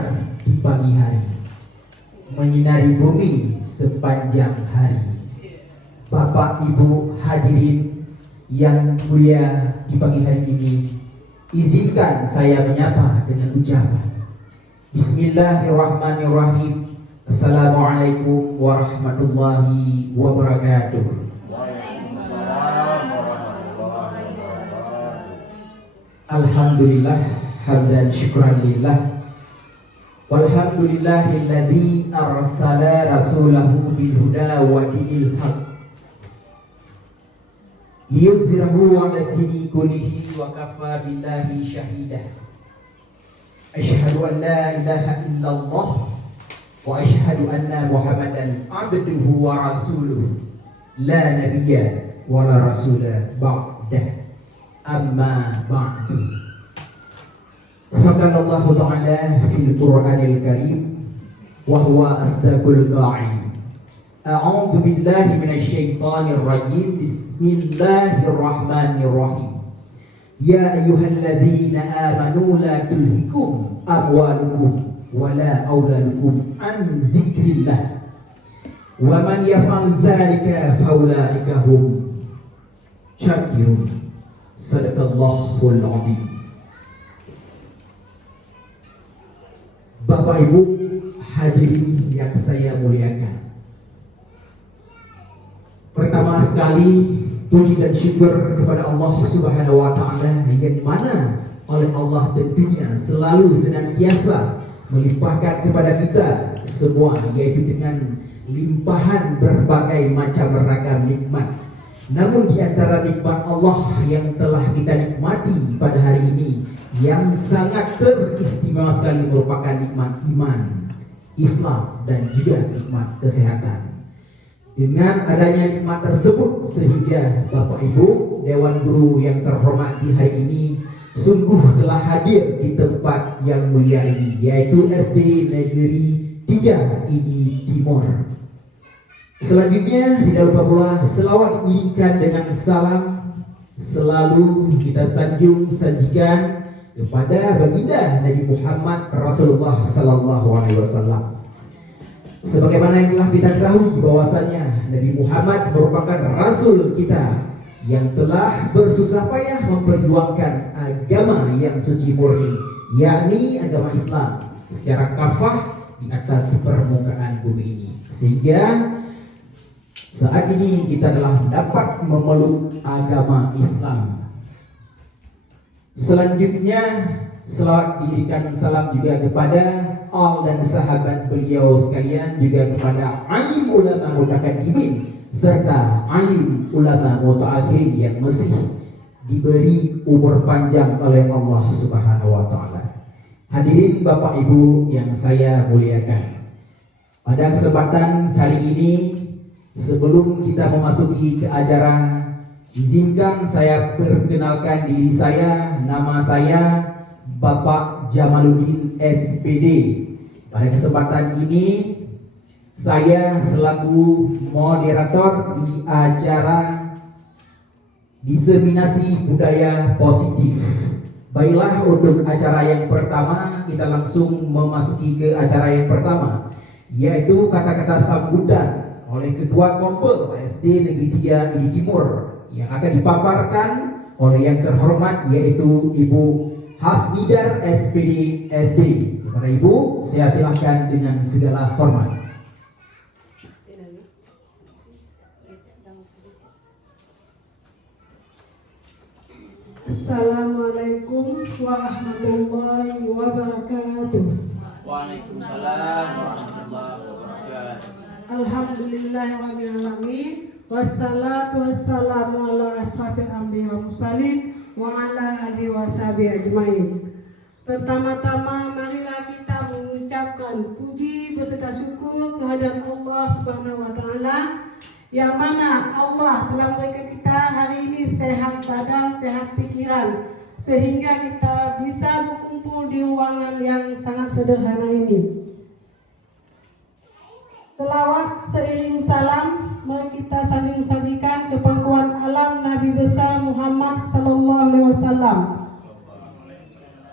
bersinar di pagi hari, menyinari bumi sepanjang hari. Bapak Ibu hadirin yang mulia di pagi hari ini, izinkan saya menyapa dengan ucapan Bismillahirrahmanirrahim. Assalamualaikum warahmatullahi wabarakatuh. Alhamdulillah hamdan syukran lillah, walhamdulillahilladzi arsala rasulahu bil huda wa dinil haq liyuzhirahu 'ala dini kullihi wa kafa billahi syahida. Asyhadu an la ilaha illallah wa asyhadu anna Muhammadan abduhu wa rasuluh la nabiyya wa la rasula ba'dah. Amma ba'du. Faqala Allah Ta'ala fil Qur'anil Karim wa huwa asdaqul qa'il. A'udzu billahi minasy syaithanir rajim. Bismillahirrahmanirrahim. Ya ayyuhalladzina amanu la tulhikum amwalukum wala auladukum an zikrillah. Wa man yaf'al dzalika faulaika hum syakirun. Sadaqallahul azim. Bapak Ibu hadirin yang saya muliakan, pertama sekali puji dan syukur kepada Allah Subhanahu wa taala yang mana oleh Allah tentunya selalu senantiasa melimpahkan kepada kita semua, yaitu dengan limpahan berbagai macam ragam nikmat. Namun di antara nikmat Allah yang telah kita nikmati pada hari ini, yang sangat teristimewa sekali merupakan nikmat iman, Islam, dan juga nikmat kesehatan. Dengan adanya nikmat tersebut, sehingga Bapak Ibu Dewan Guru yang terhormat di hari ini sungguh telah hadir di tempat yang mulia ini, yaitu SD Negeri 3 Idi Timur. Selanjutnya tidak lupa pula selawat diirinkan dengan salam selalu kita sajikan kepada baginda Nabi Muhammad Rasulullah Sallallahu Alaihi Wasallam. Sebagaimana yang telah kita ketahui bahwasanya Nabi Muhammad merupakan Rasul kita yang telah bersusah payah memperjuangkan agama yang suci murni, yakni agama Islam secara kafah di atas permukaan bumi ini, sehingga saat ini kita telah dapat memeluk agama Islam. Selanjutnya selawat diberikan salam juga kepada al dan sahabat beliau sekalian, juga kepada alim ulama mutaqaddimin serta alim ulama mutaakhirin yang masih diberi umur panjang oleh Allah Subhanahu wa taala. Hadirin Bapak Ibu yang saya muliakan, pada kesempatan kali ini sebelum kita memasuki ke acara, izinkan saya perkenalkan diri saya. Nama saya Bapak Jamaluddin SPD. Pada kesempatan ini saya selaku moderator di acara diseminasi budaya positif. Baiklah, untuk acara yang pertama kita langsung memasuki ke acara yang pertama, yaitu kata-kata sambutan oleh Ketua Kompel SD Negeri 3 Idi Timur yang akan dipaparkan oleh yang terhormat, yaitu Ibu Hasnidar SPD SD. Kepada Ibu saya silakan dengan segala hormat. Assalamualaikum warahmatullahi wabarakatuh. Waalaikumsalam warahmatullahi wabarakatuh. Alhamdulillahirrahmanirrahim. Wassalatu wassalamu ala asrafil anbiya wa mursalin wa ala alihi washabihi ajmain. Pertama-tama marilah kita mengucapkan puji beserta syukur kehadirat Allah Subhanahu wa taala, yang mana Allah telah memberikan kita hari ini sehat badan, sehat pikiran, sehingga kita bisa berkumpul di ruangan yang sangat sederhana ini. Selawat seiring salam mari kita saling-salingkan ke pangkuan alam Nabi besar Muhammad sallallahu alaihi wasallam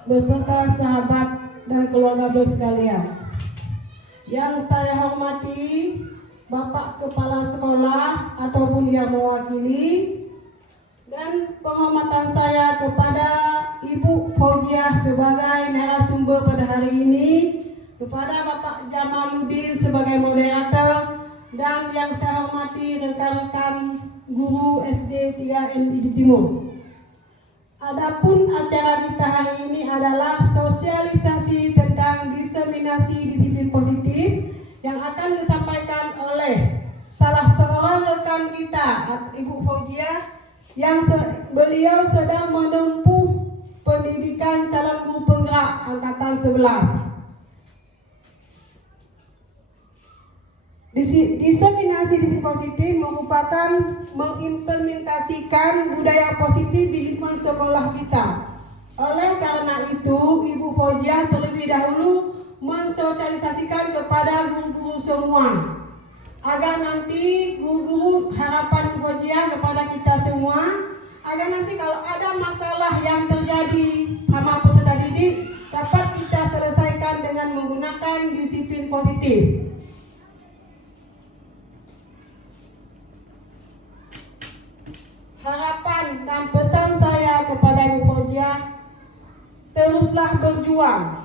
beserta sahabat dan keluarga sekalian. Yang saya hormati Bapak Kepala Sekolah ataupun yang mewakili, dan penghormatan saya kepada Ibu Fauziah sebagai narasumber pada hari ini, kepada Bapak Jamaluddin sebagai moderator, dan yang saya hormati rekan-rekan guru SD 3 NID Timur. Adapun acara kita hari ini adalah sosialisasi tentang diseminasi disiplin positif yang akan disampaikan oleh salah seorang rekan kita, Ibu Fauziah, yang beliau sedang menempuh pendidikan calon guru penggerak angkatan 11. Diseminasi disiplin positif merupakan mengimplementasikan budaya positif di lingkungan sekolah kita. Oleh karena itu, Ibu Fauziah terlebih dahulu mensosialisasikan kepada guru-guru semua, agar nanti guru-guru, harapan Ibu Fauziah kepada kita semua, agar nanti kalau ada masalah yang terjadi sama peserta didik dapat kita selesaikan dengan menggunakan disiplin positif. Harapan dan pesan saya kepada Ibu Fauziah, teruslah berjuang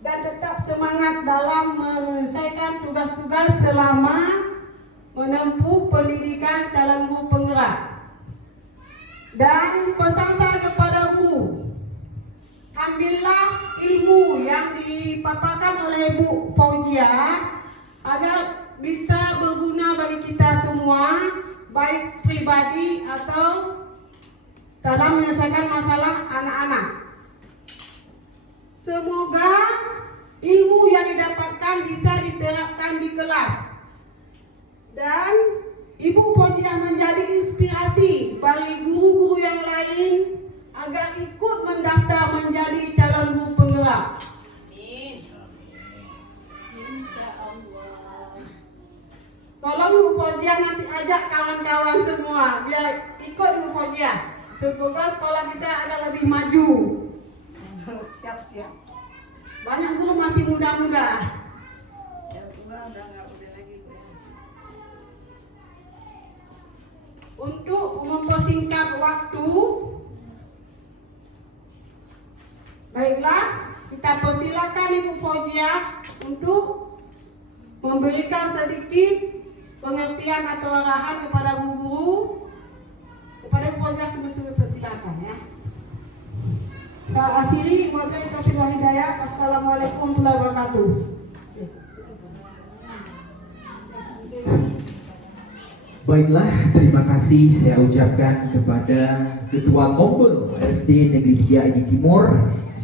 dan tetap semangat dalam menyelesaikan tugas-tugas selama menempuh pendidikan calon guru penggerak. Dan pesan saya kepada guru, ambillah ilmu yang dipaparkan oleh Ibu Fauziah agar bisa berguna bagi kita semua, baik pribadi atau dalam menyelesaikan masalah anak-anak. Semoga ilmu yang didapatkan bisa diterapkan di kelas, dan Ibu Fauziah menjadi inspirasi bagi guru-guru yang lain agar ikut mendaftar menjadi calon guru penggerak. Tolong Ibu Fauziah nanti ajak kawan-kawan semua biar ikut Ibu Fauziah. Semoga sekolah kita agak lebih maju. Siap-siap. Banyak guru masih muda-muda. Untuk mempersingkat waktu, baiklah, kita persilakan Ibu Fauziah untuk memberikan sedikit pengertian atau arahan kepada guru-guru. Kepada Ibu Fauziah semua persilakan ya. Saya akhiri, wabillahi taufiq wal hidayah. Assalamualaikum warahmatullahi wabarakatuh. Baiklah, terima kasih saya ucapkan kepada Ketua Kompel SD Negeri 3 NID Timur,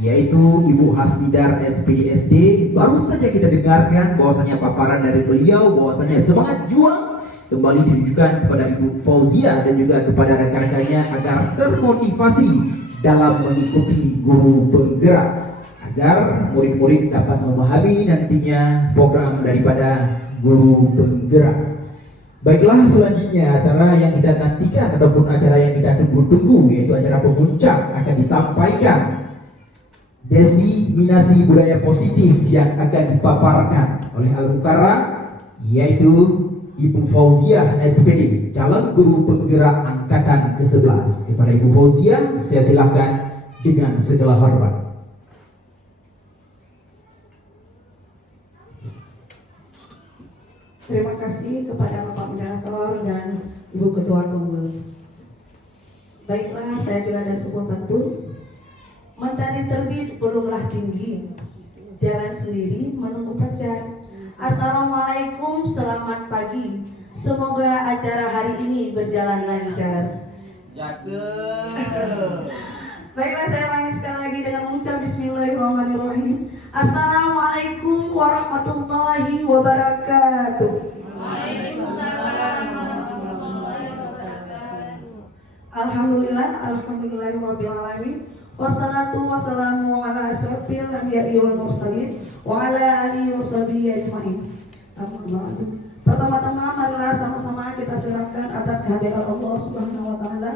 yaitu Ibu Hasnidar SPD SD. Baru saja kita dengarkan bahwasanya paparan dari beliau, bahwasanya semangat juang kembali ditujukan kepada Ibu Fauziah dan juga kepada rekan-rekannya agar termotivasi dalam mengikuti guru penggerak, agar murid-murid dapat memahami nantinya program daripada guru penggerak. Baiklah, selanjutnya acara yang kita nantikan ataupun acara yang kita tunggu-tunggu, yaitu acara pemuncak, akan disampaikan diseminasi budaya positif yang akan dipaparkan oleh Al-Mukarram, yaitu Ibu Fauziah SPD, calon guru penggerak angkatan ke-11. Kepada Ibu Fauziah, saya silakan dengan segala hormat. Terima kasih kepada Bapak Moderator dan Ibu Ketua Kompel. Baiklah, saya juga ada sebuah pantun. Matahari terbit belumlah tinggi, jalan sendiri menunggu pacar. Assalamualaikum, selamat pagi. Semoga acara hari ini berjalan lancar. Baiklah, saya ulangi sekali lagi dengan mengucap Bismillahirrahmanirrahim. Assalamualaikum warahmatullahi wabarakatuh. Alhamdulillahirrabbilalamin. Wassalatu wassalamu ala asrofil anbiya'i wal mursalin wa ala alihi wa sahbihi ajma'in. Amma ba'du. Pertama-tama marilah sama-sama kita serahkan atas kehadiran Allah Subhanahu wa taala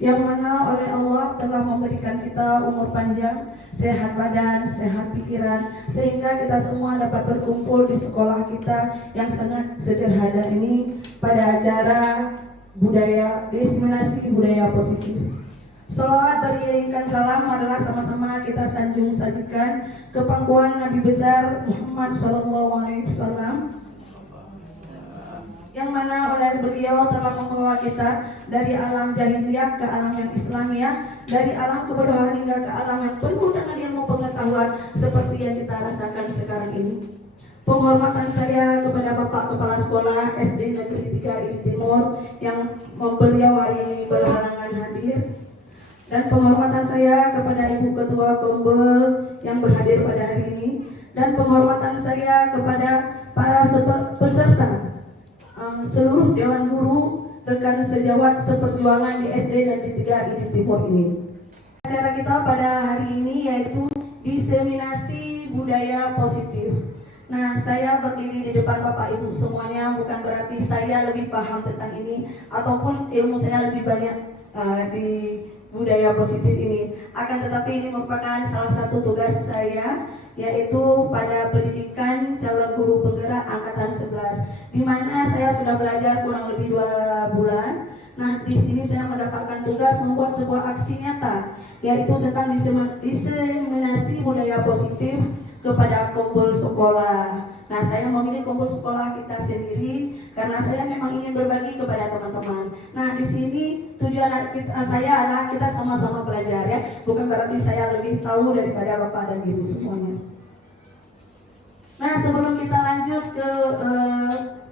yang mana oleh Allah telah memberikan kita umur panjang, sehat badan, sehat pikiran, sehingga kita semua dapat berkumpul di sekolah kita yang sangat sederhana ini pada acara budaya diseminasi budaya positif. Salawat beriringkan salam adalah sama-sama kita sanjung sajikan ke pangkuan Nabi besar Muhammad SAW yang mana oleh beliau telah membawa kita dari alam jahiliyah ke alam yang Islamiyah, dari alam kebodohan hingga ke alam yang penuh dengan ilmu pengetahuan seperti yang kita rasakan sekarang ini. Penghormatan saya kepada Bapak Kepala Sekolah SD Negeri 3 Idi Timur yang beliau hari ini berhalangan hadir, dan penghormatan saya kepada Ibu Ketua Kombel yang berhadir pada hari ini, dan penghormatan saya kepada para peserta seluruh Dewan Guru, rekan sejawat seperjuangan di SD Negeri 3 Idi Timur ini. Acara kita pada hari ini yaitu diseminasi budaya positif. Nah, saya berdiri di depan Bapak Ibu semuanya bukan berarti saya lebih paham tentang ini ataupun ilmu saya lebih banyak di budaya positif ini. Akan tetapi ini merupakan salah satu tugas saya, yaitu pada pendidikan calon guru penggerak angkatan 11, di mana saya sudah belajar kurang lebih 2 bulan. Nah, di sini saya mendapatkan tugas membuat sebuah aksi nyata, yaitu tentang diseminasi budaya positif kepada kumpul sekolah. Nah, saya memilih kumpul sekolah kita sendiri karena saya memang ingin berbagi kepada teman-teman. Nah, di sini tujuan saya adalah kita sama-sama belajar ya, bukan berarti saya lebih tahu daripada Bapak dan Ibu semuanya. Nah, sebelum kita lanjut ke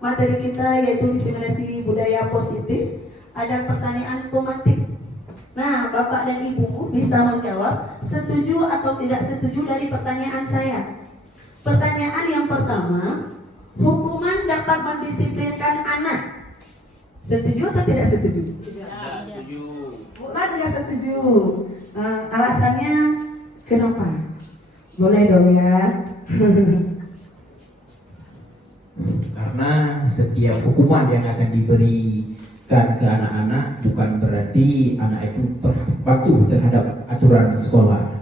materi kita yaitu diseminasi budaya positif, ada pertanyaan pematik. Nah, Bapak dan Ibu bisa menjawab setuju atau tidak setuju dari pertanyaan saya. Pertanyaan yang pertama, hukuman dapat mendisiplinkan anak. Setuju atau tidak setuju? Tidak setuju. Bukan tidak setuju. Alasannya kenapa? Boleh dong ya. Karena setiap hukuman yang akan diberikan ke anak-anak bukan berarti anak itu patuh terhadap aturan sekolah.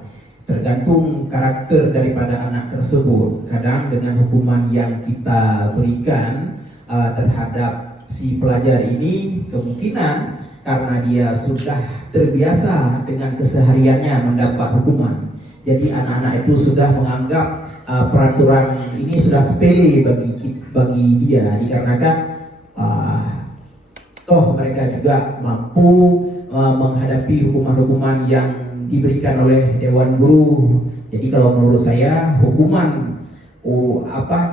Tergantung karakter daripada anak tersebut. Kadang dengan hukuman yang kita berikan terhadap si pelajar ini, kemungkinan karena dia sudah terbiasa dengan kesehariannya mendapat hukuman, jadi anak-anak itu sudah menganggap peraturan ini sudah sepele bagi dia, dikarenakan toh mereka juga mampu menghadapi hukuman-hukuman yang diberikan oleh Dewan Guru. Jadi kalau menurut saya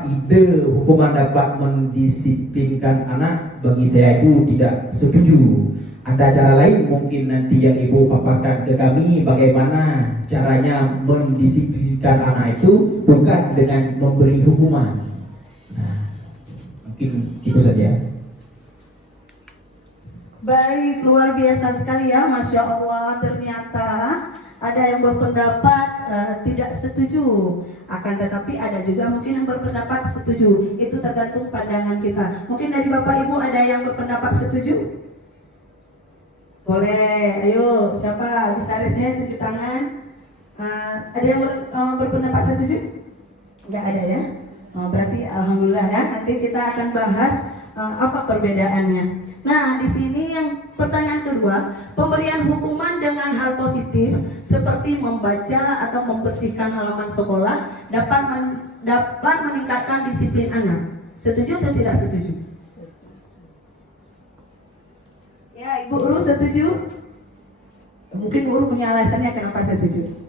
ide hukuman dapat mendisiplinkan anak, bagi saya itu tidak setuju. Ada cara lain mungkin nanti yang Ibu paparkan ke kami bagaimana caranya mendisiplinkan anak itu bukan dengan memberi hukuman. Nah, mungkin itu saja. Baik, luar biasa sekali ya, Masya Allah. Ternyata ada yang berpendapat tidak setuju, akan tetapi ada juga mungkin yang berpendapat setuju. Itu tergantung pandangan kita. Mungkin dari Bapak Ibu ada yang berpendapat setuju? Boleh, ayo siapa? Bisa raise tunjuk tangan. Ada yang berpendapat setuju? Enggak ada ya? Berarti alhamdulillah ya. Nanti kita akan bahas apa perbedaannya. Nah, di sini yang pertanyaan kedua, pemberian hukuman dengan hal positif seperti membaca atau membersihkan halaman sekolah dapat meningkatkan disiplin anak. Setuju atau tidak setuju? Ya, Ibu Uru setuju? Mungkin Uru punya alasannya kenapa setuju.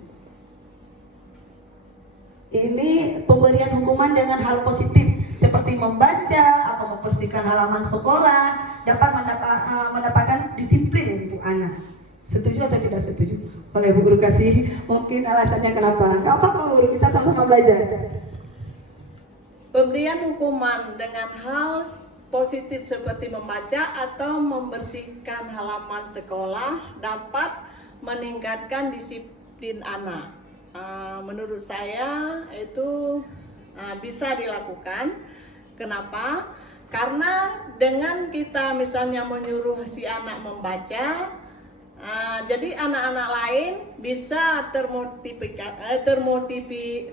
Ini pemberian hukuman dengan hal positif seperti membaca atau membersihkan halaman sekolah dapat mendapatkan disiplin untuk anak. Setuju atau tidak setuju? Boleh Bu Guru kasih mungkin alasannya kenapa? Gak apa-apa Guru, kita sama-sama belajar. Pemberian hukuman dengan hal positif seperti membaca atau membersihkan halaman sekolah dapat meningkatkan disiplin anak. Menurut saya itu bisa dilakukan. Kenapa? Karena dengan kita misalnya menyuruh si anak membaca, jadi anak-anak lain bisa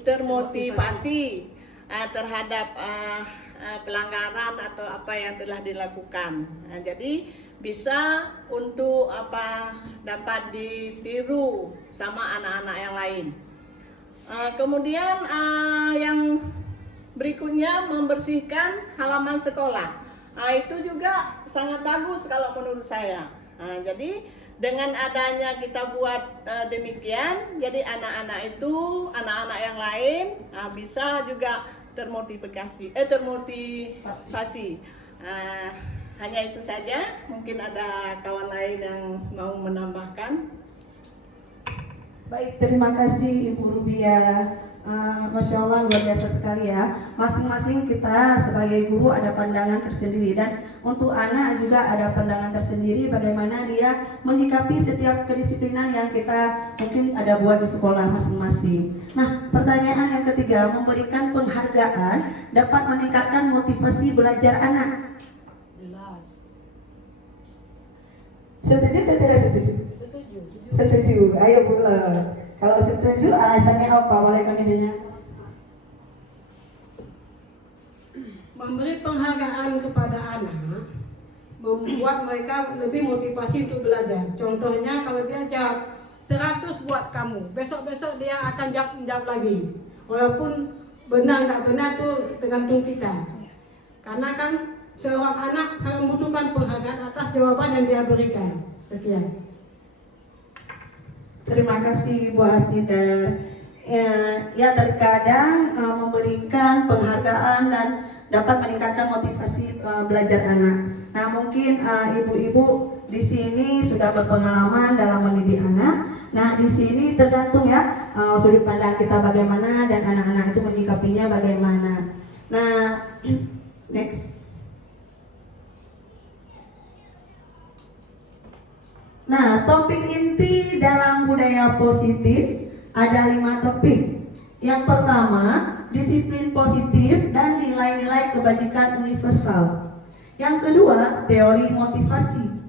termotivasi terhadap pelanggaran atau apa yang telah dilakukan. Jadi bisa untuk dapat ditiru sama anak-anak yang lain. Kemudian yang berikutnya membersihkan halaman sekolah. Itu juga sangat bagus kalau menurut saya. Jadi dengan adanya kita buat demikian, jadi anak-anak yang lain bisa juga termotivasi. Hanya itu saja. Mungkin ada kawan lain yang mau menambahkan. Baik, terima kasih Ibu Rubia. Masya Allah, luar biasa sekali ya. Masing-masing kita sebagai guru ada pandangan tersendiri, dan untuk anak juga ada pandangan tersendiri bagaimana dia menyikapi setiap kedisiplinan yang kita mungkin ada buat di sekolah masing-masing. Nah, pertanyaan yang ketiga, memberikan penghargaan dapat meningkatkan motivasi belajar anak. Jelas. Setuju atau tidak setuju? Setuju. Ayo bulan. Kalau setuju, alasannya apa? Boleh kami dengar? Memberi penghargaan kepada anak membuat mereka lebih motivasi untuk belajar. Contohnya kalau dia jawab 100 buat kamu, besok-besok dia akan jawab lagi. Walaupun benar nggak benar itu tergantung kita. Karena kan seorang anak sangat membutuhkan penghargaan atas jawaban yang dia berikan. Sekian. Terima kasih Bu Asnidar. Ya terkadang memberikan penghargaan dan dapat meningkatkan motivasi belajar anak. Nah, mungkin ibu-ibu di sini sudah berpengalaman dalam mendidik anak. Nah, di sini tergantung ya sudut pandang kita bagaimana dan anak-anak itu menyikapinya bagaimana. Nah, next. Nah, topik inti dalam budaya positif ada 5 topik. Yang pertama, disiplin positif dan nilai-nilai kebajikan universal. Yang kedua, teori motivasi,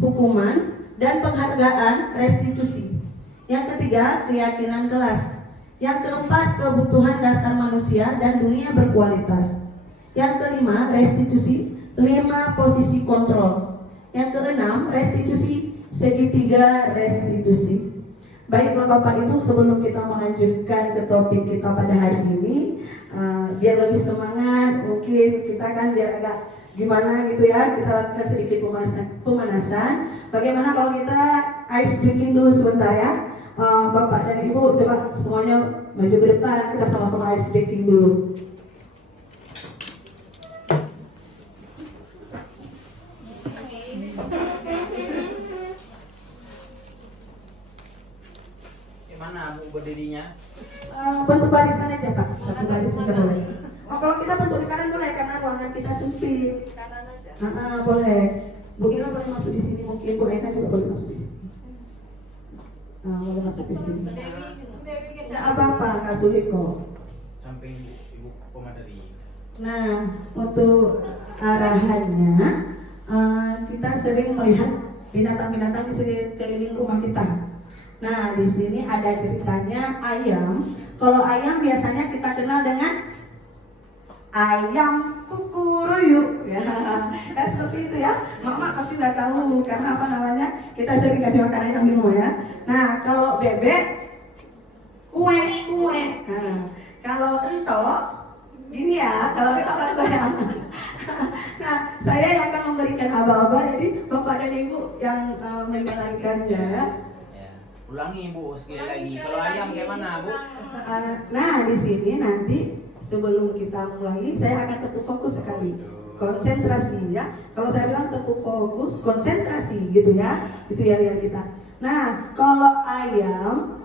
hukuman dan penghargaan restitusi. Yang ketiga, keyakinan kelas. Yang keempat, kebutuhan dasar manusia dan dunia berkualitas. Yang kelima, restitusi 5 posisi kontrol. Yang keenam, restitusi segitiga restitusi. Baiklah Bapak Ibu, sebelum kita melanjutkan ke topik kita pada hari ini, biar lebih semangat, mungkin kita kan biar agak gimana gitu ya, kita lakukan sedikit pemanasan. Bagaimana kalau kita ice breaking dulu sebentar ya, Bapak dan Ibu coba semuanya maju ke depan, kita sama-sama ice breaking dulu. Mana Bu berdirinya? Bentuk barisan aja Pak, satu baris aja boleh. Oh, kalau kita bentuk di kanan boleh karena ruangan kita sempit. Kanan aja. Boleh. Bu Ina boleh masuk di sini, mungkin Bu Ena juga boleh masuk di sini. Boleh masuk di sini. Nggak apa-apa, nggak sulit kok. Samping Ibu Pemadari. Nah, untuk arahannya, kita sering melihat binatang-binatang di sekeliling rumah kita. Nah, di sini ada ceritanya ayam. Kalau ayam biasanya kita kenal dengan ayam kukuruyuk ya. Seperti itu ya. Mak pasti udah tahu karena apa namanya? Kita sering kasih makan ayam di rumah ya. Nah, kalau bebek kue. Nah, kalau entok gini ya, kalau entok kan goyang. Nah, saya yang akan memberikan aba-aba, jadi Bapak dan Ibu yang menjalankannya ya. Ulangi Bu sekali lagi. Kalau ayam gimana Bu? Nah, di sini nanti sebelum kita mulai, saya akan tepu fokus sekali, konsentrasi ya. Kalau saya bilang tepu fokus, konsentrasi gitu ya. Itu ya lihat kita. Nah, kalau ayam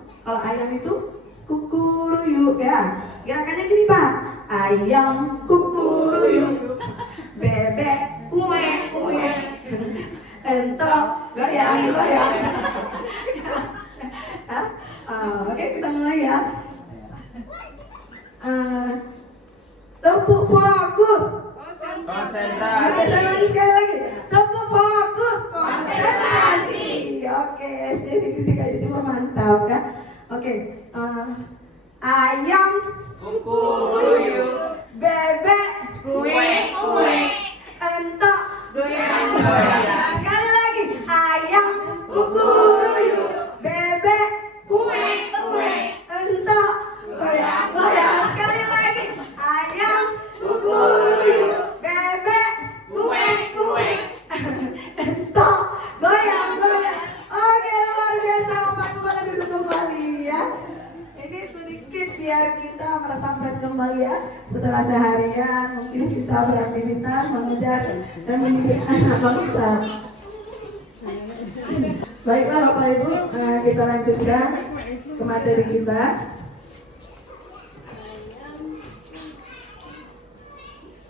itu kukuruyuk ya. Gerakannya gini Pak. Ayam kukuruyuk, bebek kue, entok goyang. Oke, kita mulai ya. Tepuk fokus. Oke, saya lagi sekali lagi. Tepuk fokus, konsentrasi. Oke, SD Negeri 3 di Timur mantap kan? Oke, ayam, Kuku, bebek, kue, entok. goyang. Sekali lagi, ayam, kuku, bebek, kue, entok, goyang. Sekali lagi, ayam, kuku, bebek, kue, entok, goyang. Oke, luar biasa. Bapak kembali duduk kembali ya. Ini sedikit biar kita merasa fresh kembali ya. Setelah seharian mungkin kita beraktivitas mengejar dan mendidik anak bangsa. Baiklah Bapak Ibu, kita lanjutkan ke materi kita.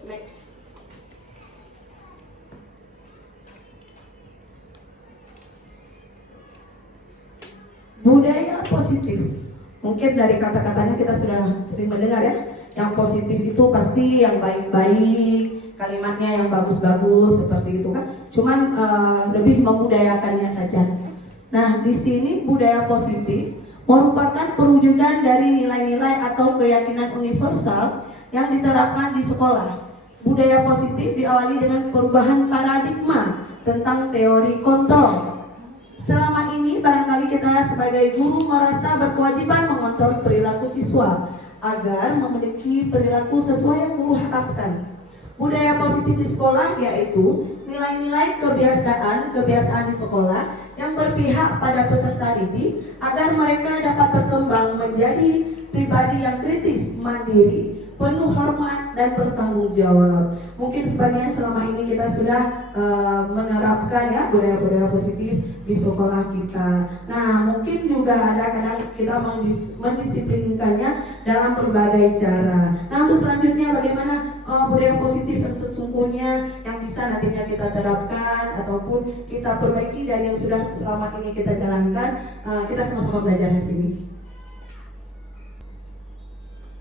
Next. Budaya positif. Mungkin dari kata-katanya kita sudah sering mendengar ya. Yang positif itu pasti yang baik-baik, kalimatnya yang bagus-bagus seperti itu kan. Cuman lebih memudayakannya saja. Nah, di sini budaya positif merupakan perwujudan dari nilai-nilai atau keyakinan universal yang diterapkan di sekolah. Budaya positif diawali dengan perubahan paradigma tentang teori kontrol. Selama ini barangkali kita sebagai guru merasa berkewajiban mengontrol perilaku siswa agar memiliki perilaku sesuai yang guru harapkan. Budaya positif di sekolah yaitu nilai-nilai kebiasaan di sekolah yang berpihak pada peserta didik agar mereka dapat berkembang menjadi pribadi yang kritis, mandiri, penuh hormat dan bertanggung jawab. Mungkin sebagian selama ini kita sudah menerapkan ya budaya-budaya positif di sekolah kita. Nah, mungkin juga ada kadang kita mendisiplinkannya dalam berbagai cara. Nah, untuk selanjutnya bagaimana budaya positif yang sesungguhnya yang bisa nantinya kita terapkan ataupun kita perbaiki dari yang sudah selama ini kita jalankan, kita sama-sama belajar hari ini.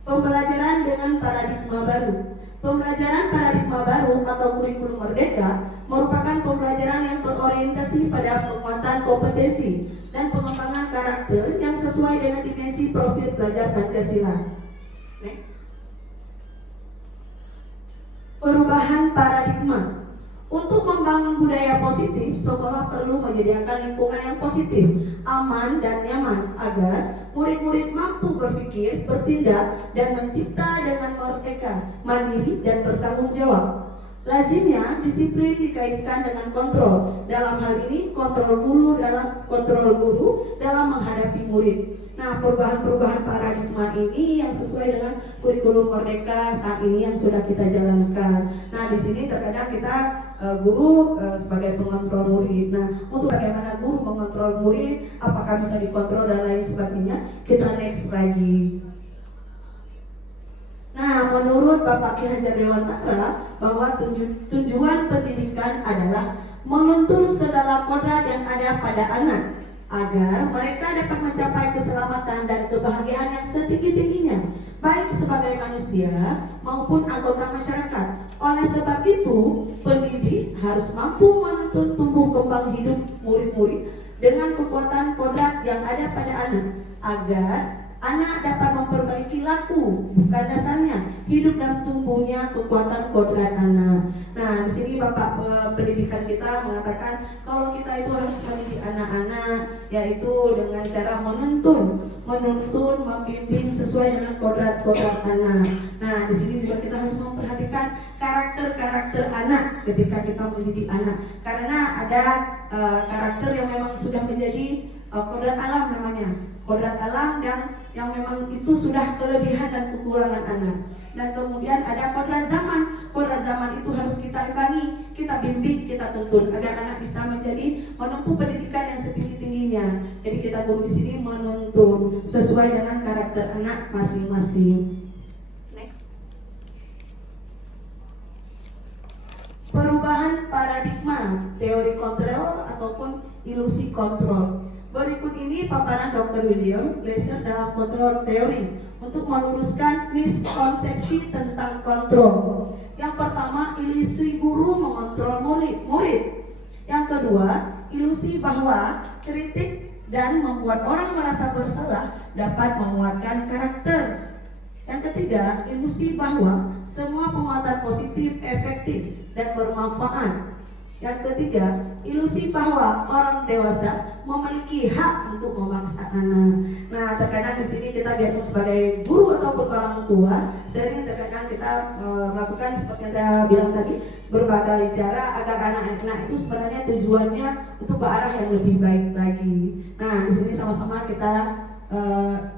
Pembelajaran dengan paradigma baru. Pembelajaran paradigma baru atau kurikulum merdeka merupakan pembelajaran yang berorientasi pada penguatan kompetensi dan pengembangan karakter yang sesuai dengan dimensi profil belajar Pancasila. Next. Perubahan paradigma. Untuk membangun budaya positif, sekolah perlu menyediakan lingkungan yang positif, aman dan nyaman agar murid-murid mampu berpikir, bertindak, dan mencipta dengan merdeka, mandiri, dan bertanggung jawab. Lazimnya, disiplin dikaitkan dengan kontrol. Dalam hal ini, kontrol guru dalam menghadapi murid. Nah, perubahan-perubahan paradigma ini yang sesuai dengan kurikulum merdeka saat ini yang sudah kita jalankan. Nah, di sini terkadang kita guru sebagai pengontrol murid. Nah, untuk bagaimana guru mengontrol murid, apakah bisa dikontrol dan lain sebagainya, kita next lagi. Nah, menurut Bapak Ki Hajar Dewantara bahwa tujuan pendidikan adalah menuntun segala kodrat yang ada pada anak agar mereka dapat mencapai keselamatan dan kebahagiaan yang setinggi-tingginya, baik sebagai manusia maupun anggota masyarakat. Oleh sebab itu, pendidik harus mampu menuntun tumbuh kembang hidup murid-murid dengan kekuatan kodrat yang ada pada anak, agar anak dapat memperbaiki laku, bukan dasarnya, hidup dan tumbuhnya kekuatan kodrat anak. Nah, di sini Bapak pendidikan kita mengatakan kalau kita itu harus mendidik anak-anak, yaitu dengan cara menuntun, membimbing sesuai dengan kodrat-kodrat anak. Nah, di sini juga kita harus memperhatikan karakter-karakter anak ketika kita mendidik anak, karena ada karakter yang memang sudah menjadi kodrat alam namanya. Kodrat alam dan yang memang itu sudah kelebihan dan kekurangan anak. Dan kemudian ada kodrat zaman. Kodrat zaman itu harus kita imbangi, kita bimbing, kita tuntun agar anak bisa menjadi menempuh pendidikan yang setinggi-tingginya. Jadi kita guru di sini menuntun sesuai dengan karakter anak masing-masing. Next. Perubahan paradigma, teori kontrol ataupun ilusi kontrol. Berikut ini paparan Dr. William Glaser dalam kontrol teori untuk meluruskan miskonsepsi tentang kontrol. Yang pertama, ilusi guru mengontrol murid. Yang kedua, ilusi bahwa kritik dan membuat orang merasa bersalah dapat menguatkan karakter. Yang ketiga, ilusi bahwa semua penguatan positif efektif dan bermanfaat. Yang ketiga, ilusi bahwa orang dewasa memiliki hak untuk memaksa anak. Nah, terkadang di sini kita biarpun sebagai guru ataupun orang tua, sering terkadang kita melakukan seperti yang saya bilang tadi, berbagai cara agar anak-anak itu sebenarnya tujuannya untuk ke arah yang lebih baik lagi. Nah, di sini sama-sama kita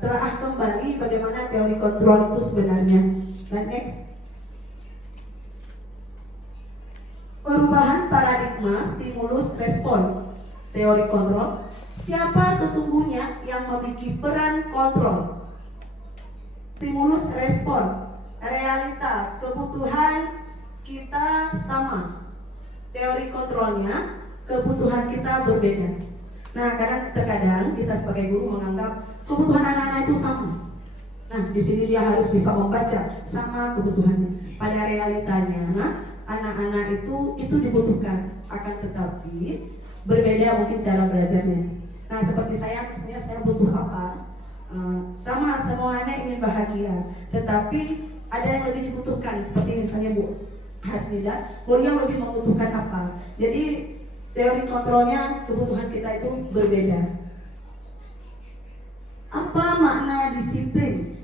telaah kembali bagaimana teori kontrol itu sebenarnya. Dan next. Perubahan paradigma stimulus respon. Teori kontrol. Siapa sesungguhnya yang memiliki peran kontrol? Stimulus respon. Realita, kebutuhan kita sama. Teori kontrolnya, kebutuhan kita berbeda. Nah, kadang-kadang kita sebagai guru menganggap kebutuhan anak-anak itu sama. Nah, di sini dia harus bisa membaca sama kebutuhannya. Pada realitanya, anak-anak itu dibutuhkan, akan tetapi berbeda mungkin cara belajarnya. Nah, seperti sebenarnya saya butuh apa? Sama, semuanya ingin bahagia, tetapi ada yang lebih dibutuhkan, seperti misalnya Bu Hasnida, beliau lebih membutuhkan apa? Jadi teori kontrolnya kebutuhan kita itu berbeda. Apa makna disiplin?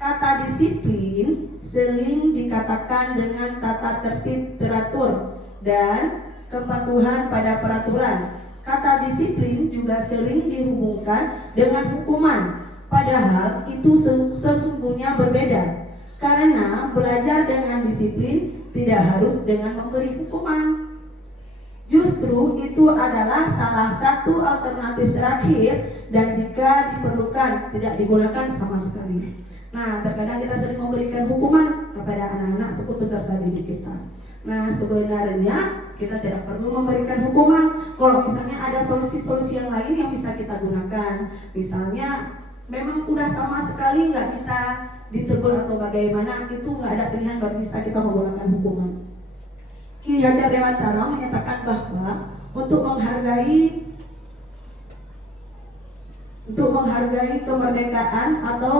Kata disiplin sering dikatakan dengan tata tertib teratur dan kepatuhan pada peraturan. Kata disiplin juga sering dihubungkan dengan hukuman, padahal itu sesungguhnya berbeda. Karena belajar dengan disiplin tidak harus dengan memberi hukuman. Justru itu adalah salah satu alternatif terakhir dan jika diperlukan tidak digunakan sama sekali. Nah, terkadang kita sering memberikan hukuman kepada anak-anak ataupun peserta didik kita. Nah, sebenarnya kita tidak perlu memberikan hukuman. Kalau misalnya ada solusi-solusi yang lain yang bisa kita gunakan, misalnya memang udah sama sekali nggak bisa ditegur atau bagaimana, itu nggak ada pilihan baru bisa kita menggunakan hukuman. Ki Hajar Dewantara menyatakan bahwa untuk menghargai kemerdekaan atau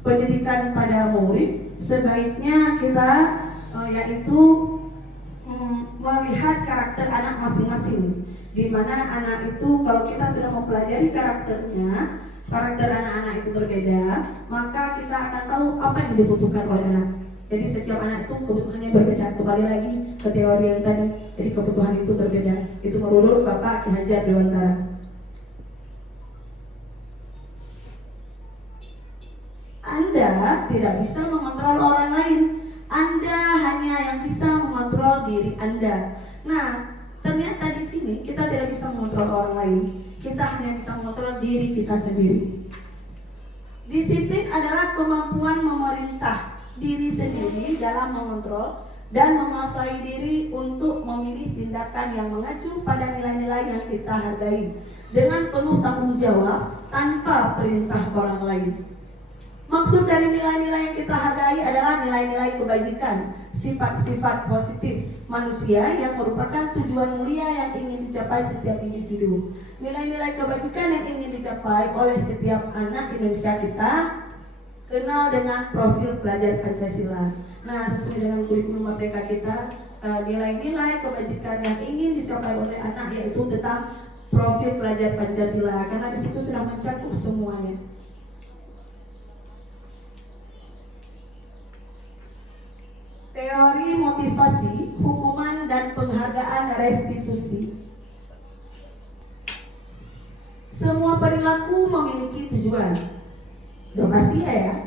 pendidikan pada murid, sebaiknya kita yaitu melihat karakter anak masing-masing. Di mana anak itu kalau kita sudah mempelajari karakternya, karakter anak-anak itu berbeda, maka kita akan tahu apa yang dibutuhkan oleh anak. Jadi setiap anak itu kebutuhannya berbeda. Kembali lagi ke teori yang tadi. Jadi kebutuhan itu berbeda. Itu menurut Bapak Ki Hajar Dewantara. Anda tidak bisa mengontrol orang lain. Anda hanya yang bisa mengontrol diri Anda. Nah, ternyata di sini kita tidak bisa mengontrol orang lain. Kita hanya bisa mengontrol diri kita sendiri. Disiplin adalah kemampuan memerintah diri sendiri dalam mengontrol dan menguasai diri untuk memilih tindakan yang mengacu pada nilai-nilai yang kita hargai dengan penuh tanggung jawab tanpa perintah orang lain. Maksud dari nilai-nilai yang kita hargai adalah nilai-nilai kebajikan, sifat-sifat positif manusia yang merupakan tujuan mulia yang ingin dicapai setiap individu. Nilai-nilai kebajikan yang ingin dicapai oleh setiap anak Indonesia kita kenal dengan profil pelajar Pancasila. Nah, sesuai dengan kurikulum merdeka kita, nilai-nilai kebajikan yang ingin dicapai oleh anak yaitu tentang profil pelajar Pancasila, karena di situ sudah mencakup semuanya. Teori motivasi, hukuman dan penghargaan restitusi. Semua perilaku memiliki tujuan. Udah pasti ya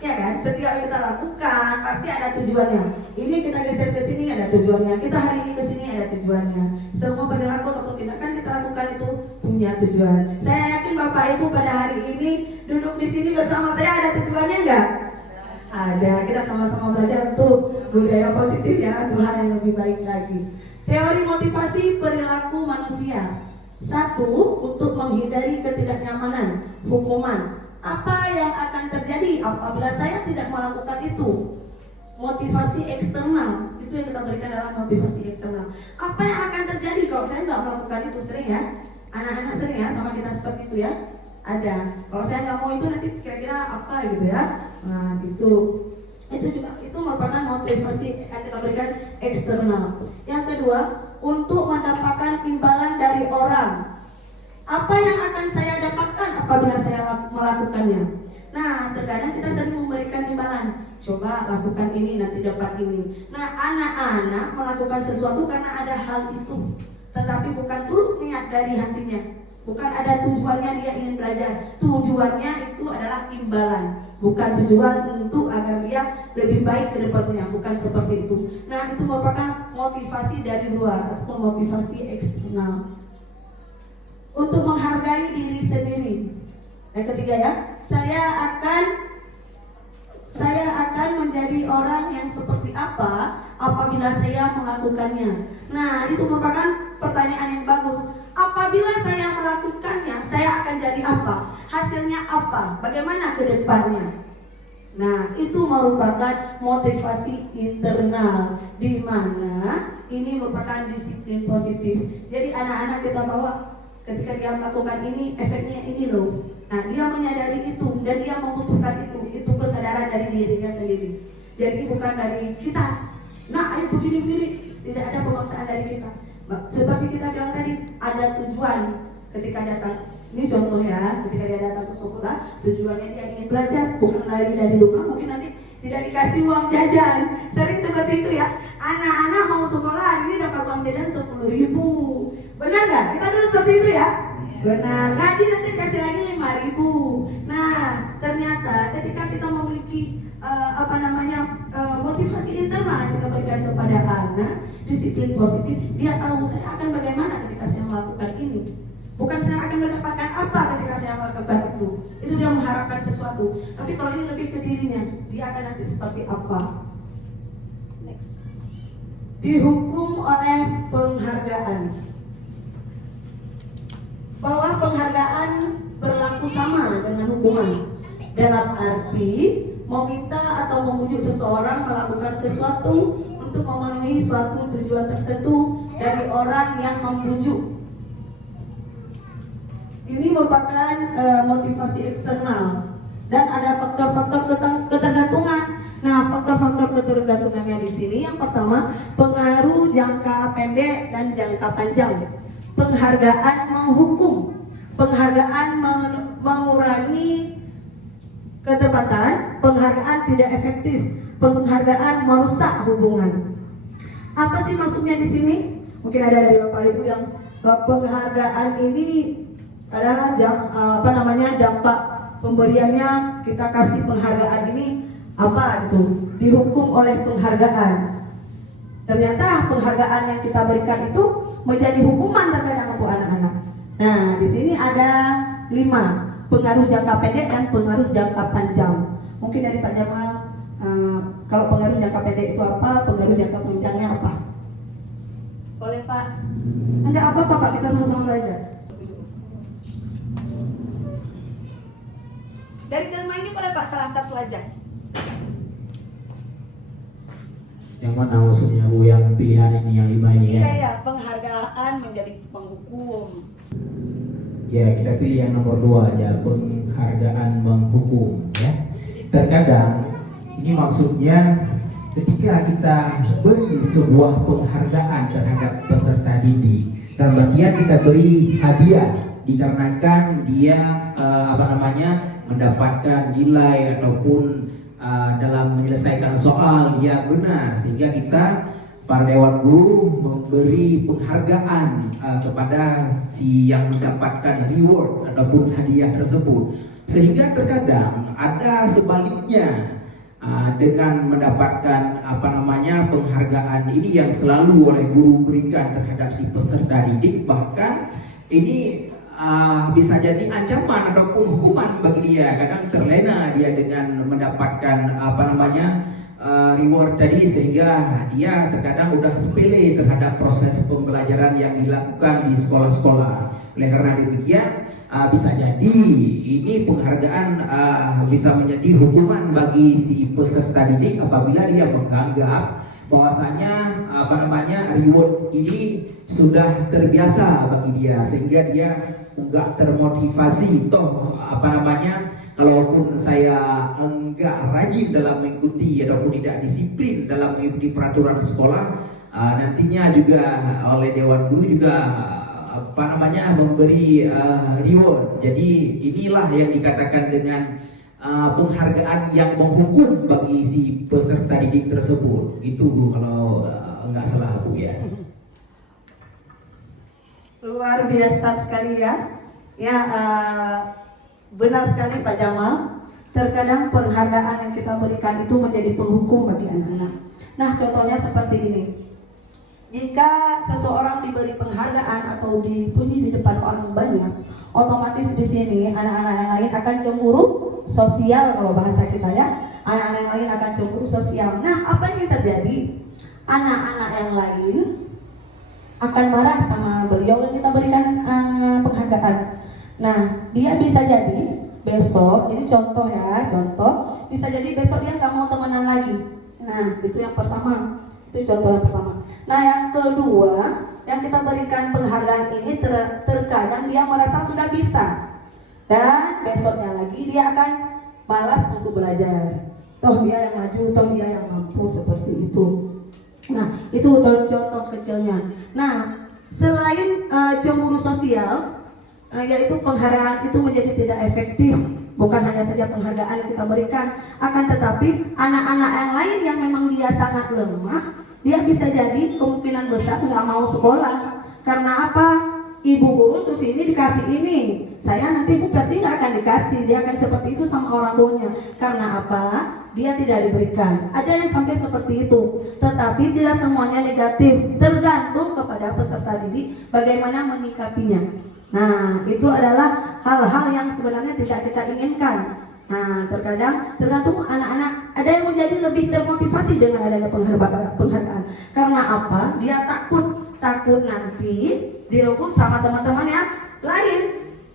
kan? Setiap yang kita lakukan pasti ada tujuannya. Ini kita geser ke sini ada tujuannya. Kita hari ini ke sini ada tujuannya. Semua perilaku ataupun tindakan kita lakukan itu punya tujuan. Saya yakin Bapak Ibu pada hari ini duduk di sini bersama saya ada tujuannya enggak? Ada. Kita sama-sama belajar untuk budaya positif ya, Tuhan yang lebih baik lagi. Teori motivasi perilaku manusia. Satu, untuk menghindari ketidaknyamanan, hukuman. Apa yang akan terjadi apabila saya tidak melakukan itu? Motivasi eksternal, itu yang kita berikan adalah motivasi eksternal. Apa yang akan terjadi kalau saya nggak melakukan itu? Sering ya, anak-anak sering ya sama kita seperti itu ya. Ada, kalau saya nggak mau itu nanti kira-kira apa gitu ya. Nah itu juga itu merupakan motivasi yang kita berikan eksternal. Yang kedua, untuk mendapatkan imbalan dari orang. Apa yang akan saya dapatkan apabila saya melakukannya? Nah, terkadang kita sering memberikan imbalan. Coba lakukan ini, nanti dapat ini. Nah, anak-anak melakukan sesuatu karena ada hal itu, tetapi bukan tulus niat dari hatinya. Bukan ada tujuannya dia ingin belajar. Tujuannya itu adalah imbalan, bukan tujuan untuk agar dia lebih baik ke depannya. Bukan seperti itu. Nah, itu merupakan motivasi dari luar ataupun motivasi eksternal. Untuk menghargai diri sendiri. Yang ketiga ya, saya akan menjadi orang yang seperti apa apabila saya melakukannya. Nah, itu merupakan pertanyaan yang bagus. Apabila saya melakukannya, saya akan jadi apa? Hasilnya apa? Bagaimana ke depannya? Nah, itu merupakan motivasi internal, di mana ini merupakan disiplin positif. Jadi anak-anak kita bawa, ketika dia melakukan ini, efeknya ini loh. Nah, dia menyadari itu dan dia membutuhkan itu kesadaran dari dirinya sendiri. Jadi bukan dari kita. Nah, ayo begini-begini, tidak ada pemaksaan dari kita. Seperti kita bilang tadi, ada tujuan ketika datang. Ini contoh ya, ketika dia datang ke sekolah, tujuannya dia ingin belajar, bukan lari dari rumah. Mungkin nanti tidak dikasih uang jajan. Sering seperti itu ya. Anak-anak mau sekolah, ini dapat uang jajan 10.000. Benar nggak? Kita dulu seperti itu ya. Benar, ngaji nanti kasih lagi 5.000. Nah, ternyata ketika kita memiliki motivasi internal yang kita berikan kepada anak, disiplin positif, dia tahu saya akan bagaimana ketika saya melakukan ini. Bukan saya akan mendapatkan apa ketika saya melakukan itu. Itu dia mengharapkan sesuatu. Tapi kalau ini lebih ke dirinya, dia akan nanti seperti apa. Next. Dihukum oleh penghargaan. Bahwa penghargaan berlaku sama dengan hukuman. Dalam arti meminta atau memujuk seseorang melakukan sesuatu untuk memenuhi suatu tujuan tertentu dari orang yang membujuk. Ini merupakan motivasi eksternal dan ada faktor-faktor ketergantungan. Nah, faktor-faktor ketergantungannya di sini yang pertama, pengaruh jangka pendek dan jangka panjang. Penghargaan menghukum, penghargaan mengurangi ketepatan, penghargaan tidak efektif, penghargaan merusak hubungan. Apa sih maksudnya di sini? Mungkin ada dari Bapak Ibu yang penghargaan ini adalah dampak pemberiannya, kita kasih penghargaan ini apa gitu, dihukum oleh penghargaan. Ternyata penghargaan yang kita berikan itu menjadi hukuman terkadang untuk anak-anak. Nah, di sini ada 5, pengaruh jangka pendek dan pengaruh jangka panjang. Mungkin dari Pak Jamal, kalau pengaruh jangka pendek itu apa, pengaruh jangka panjangnya apa? Boleh Pak? Enggak apa-apa Pak, kita sama-sama belajar. Dari kelima ini boleh Pak salah satu aja. Yang mana maksudnya Bu, yang pilihan ini, yang 5 ini ya? Iya, penghargaan menjadi penghukum. Ya, kita pilih yang nomor 2 aja, penghargaan menghukum ya. Terkadang ini maksudnya ketika kita beri sebuah penghargaan terhadap peserta didik, dalam artian kita beri hadiah dikarenakan dia mendapatkan nilai ataupun dalam menyelesaikan soal dia benar, sehingga kita para Dewan Guru memberi penghargaan kepada si yang mendapatkan reward ataupun hadiah tersebut. Sehingga terkadang ada sebaliknya, dengan mendapatkan penghargaan ini yang selalu oleh guru berikan terhadap si peserta didik, bahkan ini bisa jadi ancaman ataupun hukuman bagi dia. Kadang terlena dia dengan mendapatkan reward tadi, sehingga dia terkadang udah sepele terhadap proses pembelajaran yang dilakukan di sekolah-sekolah. Oleh karena demikian, bisa jadi ini penghargaan bisa menjadi hukuman bagi si peserta didik apabila dia menganggap bahwasanya reward ini sudah terbiasa bagi dia, sehingga dia enggak termotivasi. Kalaupun saya enggak rajin dalam mengikuti ataupun tidak disiplin dalam mengikuti peraturan sekolah, nantinya juga oleh Dewan Guru juga memberi reward. Jadi inilah yang dikatakan dengan penghargaan yang menghukum bagi si peserta didik tersebut. Itu Bu, kalau enggak salah Bu ya. Luar biasa sekali ya. Benar sekali Pak Jamal. Terkadang penghargaan yang kita berikan itu menjadi penghukum bagi anak-anak. Nah, contohnya seperti ini. Jika seseorang diberi penghargaan atau dipuji di depan orang banyak, otomatis di sini anak-anak yang lain akan cemburu sosial, kalau bahasa kita ya. Anak-anak yang lain akan cemburu sosial. Nah, apa yang terjadi? Anak-anak yang lain akan marah sama beliau yang kita berikan penghargaan. Nah, dia bisa jadi besok, ini contoh, bisa jadi besok dia nggak mau temenan lagi. Nah, itu yang pertama, itu contoh yang pertama. Nah, yang kedua, yang kita berikan penghargaan ini terkadang dia merasa sudah bisa, dan besoknya lagi dia akan malas untuk belajar. Toh dia yang maju, toh dia yang mampu, seperti itu. Nah, itu contoh kecilnya. Nah, selain cemburu sosial, yaitu penghargaan itu menjadi tidak efektif. Bukan hanya saja penghargaan yang kita berikan, akan tetapi anak-anak yang lain yang memang dia sangat lemah, dia bisa jadi kemungkinan besar nggak mau sekolah. Karena apa? Ibu guru tuh sini dikasih ini, saya nanti ibu pasti nggak akan dikasih. Dia akan seperti itu sama orang tuanya. Karena apa? Dia tidak diberikan. Ada yang sampai seperti itu. Tetapi tidak semuanya negatif, tergantung kepada peserta didik bagaimana menyikapinya. Nah, itu adalah hal-hal yang sebenarnya tidak kita inginkan. Nah, tergantung anak-anak. Ada yang menjadi lebih termotivasi dengan adanya penghargaan. Karena apa? Dia takut nanti dirukun sama teman-teman yang lain.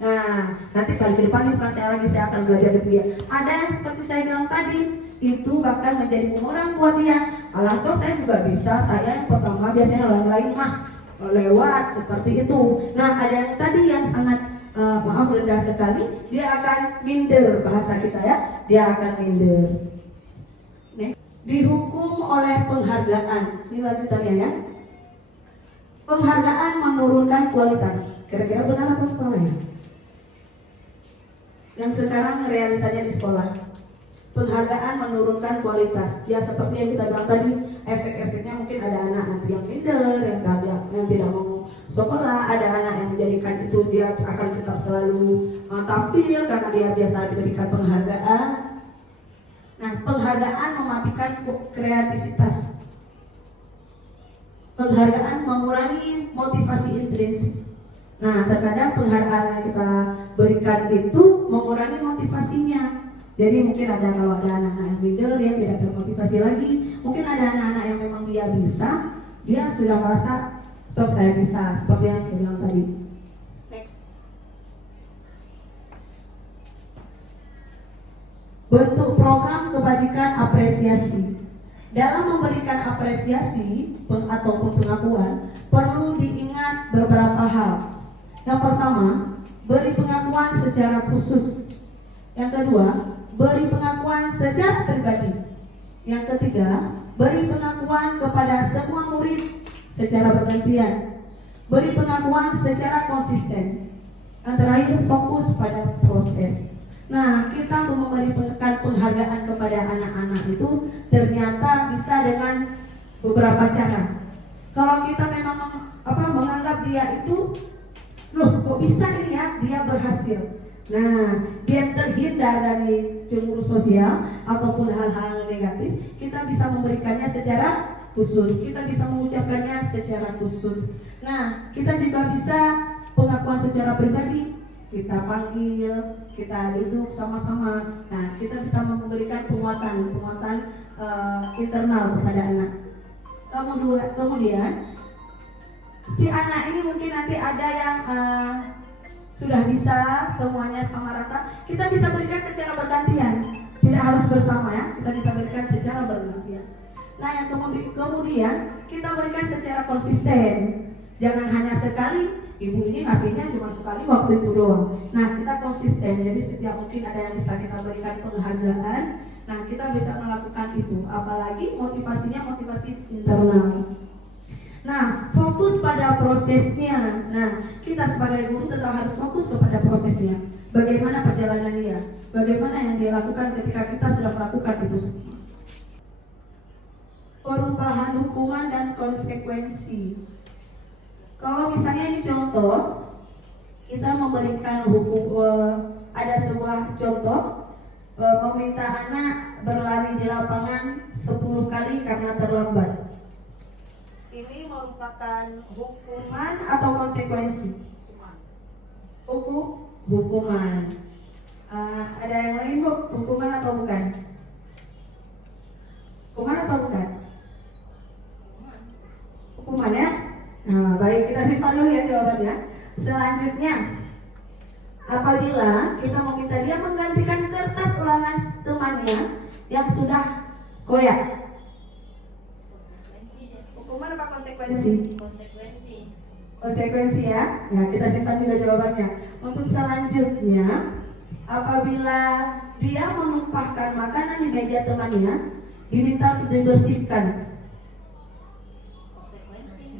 Nah, nanti kali ke depan bukan saya lagi, saya akan belajar dari dia. Ada yang seperti saya bilang tadi, itu bahkan menjadi pengorang buat dia. Alah, toh saya juga bisa, saya yang pertama, biasanya lain-lain mah lewat seperti itu. Nah, ada yang tadi yang sangat rendah sekali, dia akan minder, bahasa kita ya, dia akan minder. Nih, dihukum oleh penghargaan. Ini lanjutannya ya. Penghargaan menurunkan kualitas. Kira-kira benar atau salah ya? Yang sekarang realitanya di sekolah, penghargaan menurunkan kualitas. Ya seperti yang kita bilang tadi, efek-efeknya mungkin ada anak nanti yang minder, yang tidak mau sekolah, ada anak yang menjadikan itu dia akan tetap selalu tampil karena dia biasa diberikan penghargaan. Nah, penghargaan mematikan kreativitas. Penghargaan mengurangi motivasi intrinsik. Nah, terkadang penghargaan yang kita berikan itu mengurangi motivasinya. Jadi mungkin kalau ada anak-anak yang minder, dia tidak termotivasi lagi. Mungkin ada anak-anak yang memang dia bisa, dia sudah merasa, toh saya bisa, seperti yang saya bilang tadi. Next. Bentuk program kebajikan apresiasi. Dalam memberikan apresiasi ataupun pengakuan, perlu diingat beberapa hal. Yang pertama, beri pengakuan secara khusus. Yang kedua, beri pengakuan secara pribadi. Yang ketiga, beri pengakuan kepada semua murid secara bergantian. Beri pengakuan secara konsisten. Yang terakhir, fokus pada proses. Nah, kita untuk memberikan penghargaan kepada anak-anak itu ternyata bisa dengan beberapa cara. Kalau kita memang menganggap dia itu, loh kok bisa ini ya, dia berhasil. Nah, biar terhindar dari cemburu sosial ataupun hal-hal negatif, kita bisa memberikannya secara khusus, kita bisa mengucapkannya secara khusus. Nah, kita juga bisa pengakuan secara pribadi, kita panggil, kita duduk sama-sama. Nah, kita bisa memberikan penguatan internal kepada anak. Kemudian si anak ini mungkin nanti ada yang sudah bisa semuanya sama rata, kita bisa berikan secara bergantian, tidak harus bersama ya, kita bisa berikan secara bergantian. Nah, yang kemudian kita berikan secara konsisten, jangan hanya sekali. Ibu ini ngasihnya cuma sekali waktu itu doang. Nah, kita konsisten, jadi setiap mungkin ada yang bisa kita berikan penghargaan. Nah, kita bisa melakukan itu, apalagi motivasinya motivasi internal. Nah, fokus pada prosesnya. Nah, kita sebagai guru tetap harus fokus kepada prosesnya. Bagaimana perjalanan dia, bagaimana yang dia lakukan ketika kita sudah melakukan itu semua. Perubahan hukuman dan konsekuensi. Kalau misalnya ini contoh, kita memberikan ada sebuah contoh, meminta anak berlari di lapangan 10 kali karena terlambat. Ini merupakan hukuman atau konsekuensi? Hukuman. Ada yang lain Bu? Hukuman atau bukan? Hukuman atau bukan? Hukuman ya? Nah, baik, kita simpan dulu ya jawabannya. Selanjutnya, apabila kita meminta dia menggantikan kertas ulangan temannya yang sudah koyak. Hukuman apa konsekuensi? Konsekuensi ya. Nah, kita simpan juga jawabannya. Untuk selanjutnya, apabila dia menumpahkan makanan di meja temannya, diminta dibersihkan.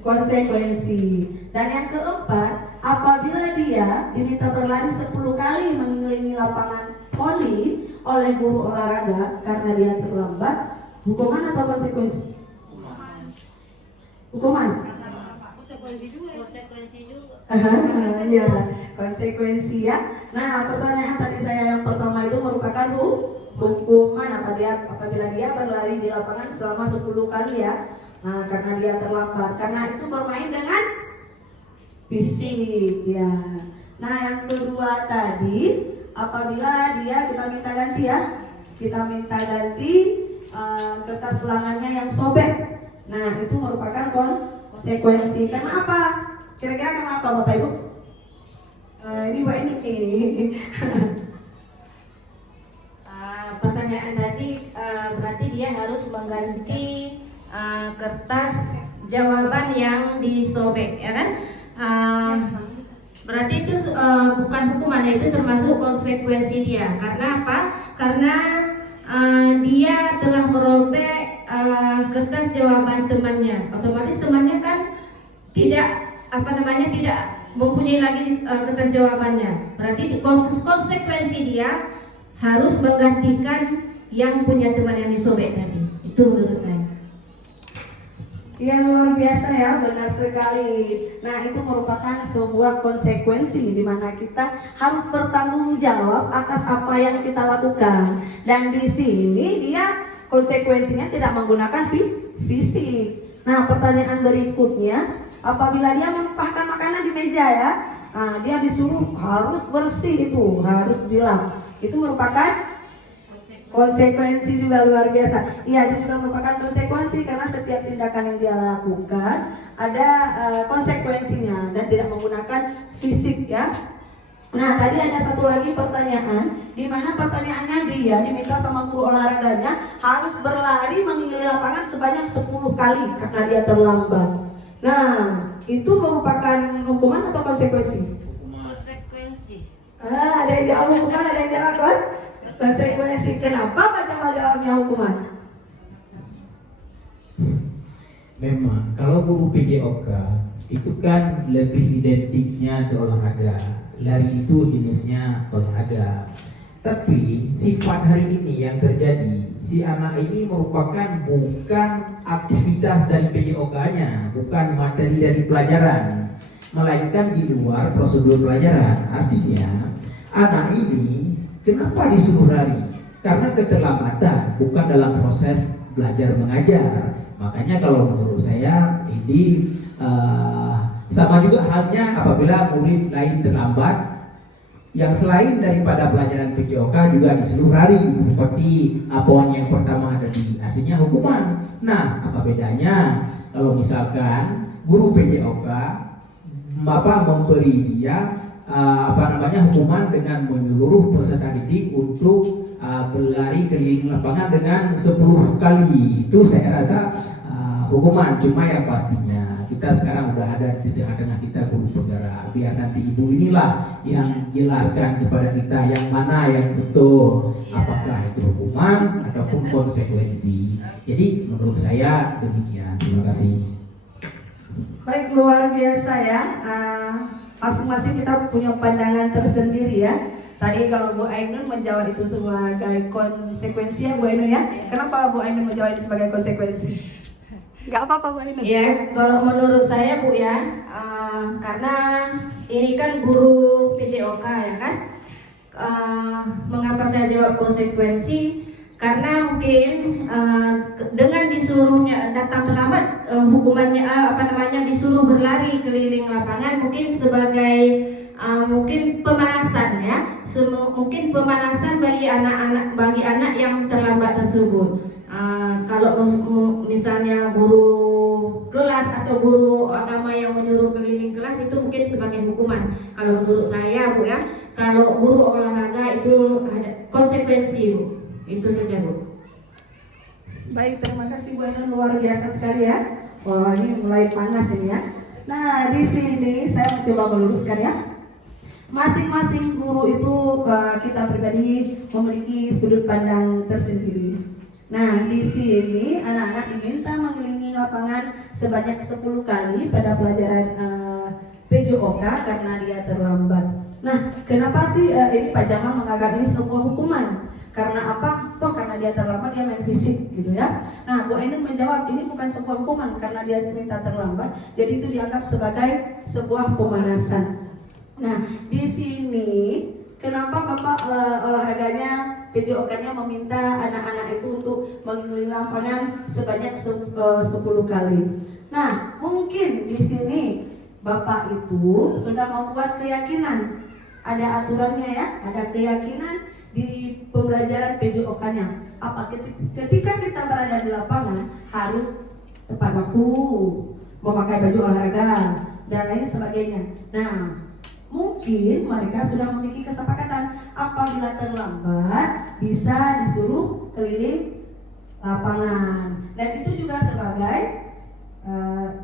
Konsekuensi. Dan yang keempat, apabila dia diminta berlari 10 kali mengelilingi lapangan voli oleh guru olahraga karena dia terlambat, hukuman atau konsekuensi? Hukuman. Konsekuensi juga. Ya, konsekuensi ya. Nah, pertanyaan tadi saya yang pertama itu merupakan hukuman apabila dia berlari di lapangan selama 10 kali ya. Nah, karena dia terlambat, karena itu bermain dengan fisik ya. Nah, yang kedua tadi, apabila kita minta ganti ya, kita minta ganti kertas ulangannya yang sobek. Nah, itu merupakan konsekuensi. Karena apa? Kira-kira kenapa Bapak Ibu? Ini Mbak ini. Pertanyaan tadi berarti dia harus mengganti kertas jawaban yang disobek, ya kan? Berarti itu bukan hukuman, itu termasuk konsekuensi dia. Karena apa? Karena dia telah merobek kertas jawaban temannya. Otomatis temannya kan tidak mempunyai lagi kertas jawabannya. Berarti konsekuensi dia harus menggantikan yang punya teman yang disobek tadi. Itu menurut saya. Ya, luar biasa ya, benar sekali. Nah, itu merupakan sebuah konsekuensi di mana kita harus bertanggung jawab atas apa yang kita lakukan. Dan di sini dia konsekuensinya tidak menggunakan fisik. Nah, pertanyaan berikutnya, apabila dia menumpahkan makanan di meja ya, nah, dia disuruh harus bersih, itu harus dilap. Itu merupakan konsekuensi juga luar biasa. Iya, itu juga merupakan konsekuensi karena setiap tindakan yang dia lakukan ada konsekuensinya dan tidak menggunakan fisik ya. Nah, tadi ada satu lagi pertanyaan, di mana pertanyaannya dia diminta sama guru olahraganya harus berlari mengelilingi lapangan sebanyak 10 kali karena dia terlambat. Nah, itu merupakan hukuman atau konsekuensi? Konsekuensi. Ada yang jawab hukuman, ada yang jawab konsekuensi. Kenapa Pak Jamal jawabnya hukuman? Memang kalau guru PJOK itu kan lebih identiknya ke olahraga. Lari itu jenisnya olahraga. Tapi sifat hari ini yang terjadi, si anak ini merupakan bukan aktivitas dari PJOK-nya, bukan materi dari pelajaran, melainkan di luar prosedur pelajaran. Artinya anak ini kenapa disuruh lari? Karena keterlambatan, bukan dalam proses belajar mengajar. Makanya kalau menurut saya ini sama juga halnya apabila murid lain terlambat, yang selain daripada pelajaran PJOK juga di seluruh hari, seperti poin yang pertama tadi, artinya hukuman. Nah, apa bedanya kalau misalkan guru PJOK memberi dia hukuman dengan menyuruh peserta didik untuk berlari keliling lapangan dengan 10 kali. Itu saya rasa hukuman. Cuma yang pastinya kita sekarang udah ada di tengah-tengah kita guru penggerak. Biar nanti ibu inilah yang jelaskan kepada kita yang mana yang betul, apakah itu hukuman ataupun konsekuensi. Jadi menurut saya demikian. Terima kasih. Baik, luar biasa ya. Masing-masing kita punya pandangan tersendiri ya. Tadi kalau Bu Ainun menjawab itu sebagai konsekuensi ya Bu Ainun ya. Kenapa Bu Ainun menjawab itu sebagai konsekuensi? Gak apa-apa Bu Ainun. Ya, kalau menurut saya Bu ya, karena ini kan guru PJOK ya kan. Mengapa saya jawab konsekuensi? Karena mungkin dengan disuruhnya datang terlambat, hukumannya disuruh berlari keliling lapangan mungkin sebagai mungkin pemanasan ya, mungkin pemanasan bagi anak yang terlambat tersebut. Kalau misalnya guru kelas atau guru agama yang menyuruh keliling kelas itu mungkin sebagai hukuman. Kalau menurut saya Bu ya, kalau guru olahraga itu ada konsekuensi Bu. Itu saja Bu. Baik, terima kasih Bu Ainun, luar biasa sekali ya. Wah, ini mulai panas ini ya. Nah, di sini saya mencoba meluruskan ya. Masing-masing guru itu kita pribadi memiliki sudut pandang tersendiri. Nah, di sini anak-anak diminta mengelilingi lapangan sebanyak 10 kali pada pelajaran PJOK karena dia terlambat. Nah, kenapa sih ini Pak Jamal menganggap ini sebuah hukuman? Karena apa? Toh karena dia terlambat dia main fisik gitu ya. Nah, Bu Ainun menjawab ini bukan sebuah hukuman karena dia minta terlambat, jadi itu dianggap sebagai sebuah pemanasan. Nah, di sini kenapa Bapak olahraganya PJOK-nya meminta anak-anak itu untuk mengelilingi lapangan sebanyak 10 kali. Nah, mungkin di sini Bapak itu sudah membuat keyakinan. Ada aturannya ya, ada keyakinan di pembelajaran PJOK-nya. Apa ketika kita berada di lapangan harus tepat waktu, memakai baju olahraga dan lain sebagainya. Nah, mungkin mereka sudah memiliki kesepakatan apabila terlambat bisa disuruh keliling lapangan. Dan itu juga sebagai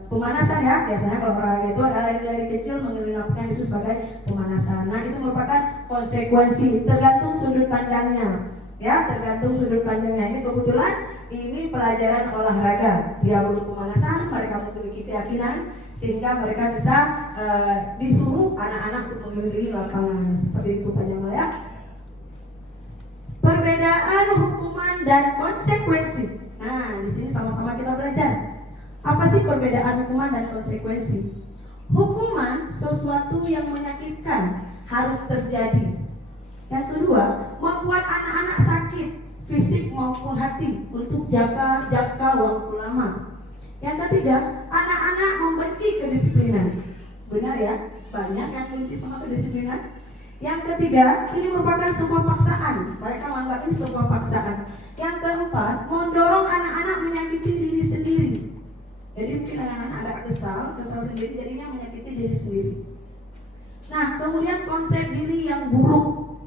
pemanasan ya. Biasanya kalau olahraga itu ada lari-lari kecil mengelilingi lapangan, itu sebagai pemanasan. Nah, itu merupakan konsekuensi, tergantung sudut pandangnya ya, tergantung sudut pandangnya. Ini kebetulan ini pelajaran olahraga, dia perlu pemanasan, mereka memiliki keyakinan sehingga mereka bisa disuruh anak-anak untuk mengelilingi lapangan. Seperti itu Pak Jamal ya. Perbedaan hukuman dan konsekuensi. Nah, di sini sama-sama kita belajar. Apa sih perbedaan hukuman dan konsekuensi? Hukuman sesuatu yang menyakitkan harus terjadi. Yang kedua, membuat anak-anak sakit fisik maupun hati untuk jangka waktu lama. Yang ketiga, anak-anak membenci kedisiplinan. Benar ya, banyak yang benci sama kedisiplinan. Yang ketiga, ini merupakan sebuah paksaan. Mereka menganggap ini sebuah paksaan. Yang keempat, mendorong anak-anak menyakiti diri sendiri. Jadi mungkin anak-anak agak kesal sendiri, jadinya menyakiti diri sendiri. Nah, kemudian konsep diri yang buruk.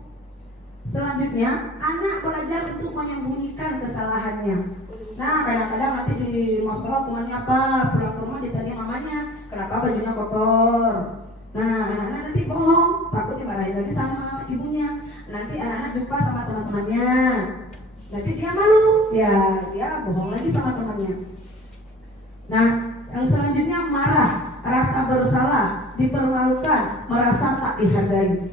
Selanjutnya, anak belajar untuk menyembunyikan kesalahannya. Nah, kadang-kadang nanti di rumah sekolah hukumannya apa? Pulang ke rumah ditanya mamanya, kenapa bajunya kotor? Nah, anak-anak nanti bohong, takut dimarahin lagi sama ibunya. Nanti anak-anak jumpa sama teman-temannya. Nanti dia malu, dia bohong lagi sama temannya. Nah, yang selanjutnya marah, rasa bersalah, dipermalukan, merasa tak dihargai.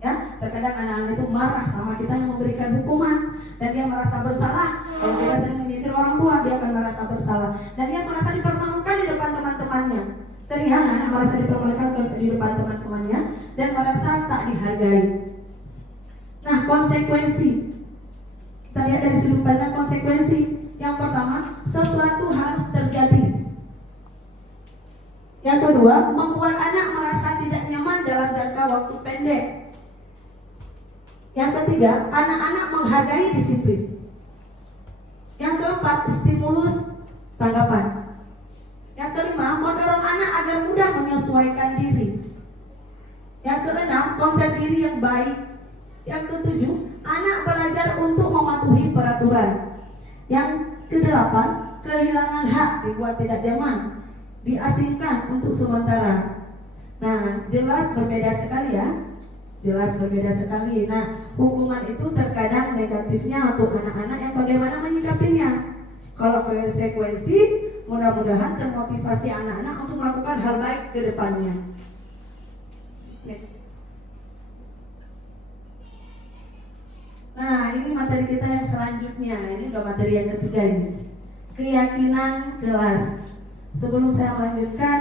Ya, terkadang anak-anak itu marah sama kita yang memberikan hukuman dan dia merasa bersalah. Kalau dia sering menyetir orang tua, dia akan merasa bersalah dan dia merasa dipermalukan di depan teman-temannya. Sering anak-anak merasa dipermalukan di depan teman-temannya dan merasa tak dihargai. Nah, konsekuensi. Kita lihat dari sudut pandang konsekuensi. Yang pertama, sesuatu harus terjadi. Yang kedua, membuat anak merasa tidak nyaman dalam jangka waktu pendek. Yang ketiga, anak-anak menghargai disiplin. Yang keempat, stimulus tanggapan. Yang kelima, mendorong anak agar mudah menyesuaikan diri. Yang keenam, konsep diri yang baik. Yang ketujuh, anak belajar untuk mematuhi peraturan. Yang kedelapan, kehilangan hak dibuat tidak nyaman, diasingkan untuk sementara. Nah, jelas berbeda sekali ya. Jelas berbeda sekali. Nah, hukuman itu terkadang negatifnya untuk anak-anak yang bagaimana menyikapinya. Kalau konsekuensi, mudah-mudahan termotivasi anak-anak untuk melakukan hal baik ke depannya. Next. Nah, ini materi kita yang selanjutnya. Ini udah materi yang ketiga ini. Keyakinan kelas. Sebelum saya melanjutkan,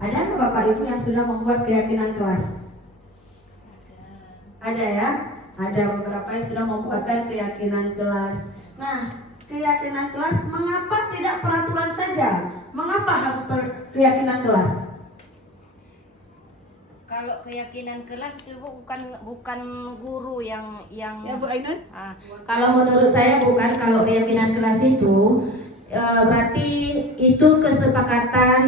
ada nggak Bapak Ibu yang sudah membuat keyakinan kelas? Ada ya? Ada beberapa yang sudah membuatkan keyakinan kelas. Nah, keyakinan kelas, mengapa tidak peraturan saja? Mengapa harus keyakinan kelas? Kalau keyakinan kelas itu bukan guru yang Ya Bu Ainun? kalau menurut saya bukan. Kalau keyakinan kelas itu berarti itu kesepakatan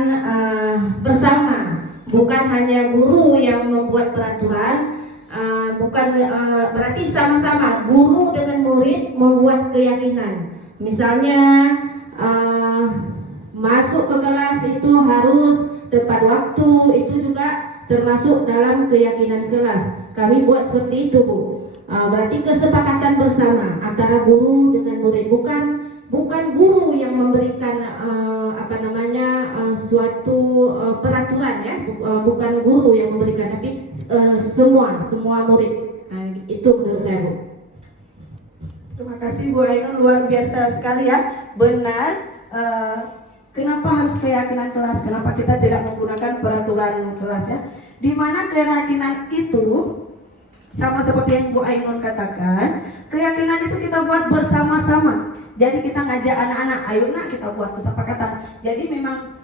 bersama, bukan hanya guru yang membuat peraturan. Berarti sama-sama guru dengan murid membuat keyakinan. Misalnya masuk ke kelas itu harus tepat waktu, itu juga termasuk dalam keyakinan kelas. Kami buat seperti itu, Bu. Berarti kesepakatan bersama antara guru dengan murid, bukan guru yang memberikan suatu peraturan ya, bukan guru yang memberikan, tapi semua murid. Itu menurut saya, Bu. Terima kasih Bu Ainun, luar biasa sekali ya. Benar. Kenapa harus keyakinan kelas? Kenapa kita tidak menggunakan peraturan kelas ya? Di mana keyakinan itu sama seperti yang Bu Ainun katakan, keyakinan itu kita buat bersama-sama. Jadi kita ngajak anak-anak, ayo nak kita buat kesepakatan. Jadi memang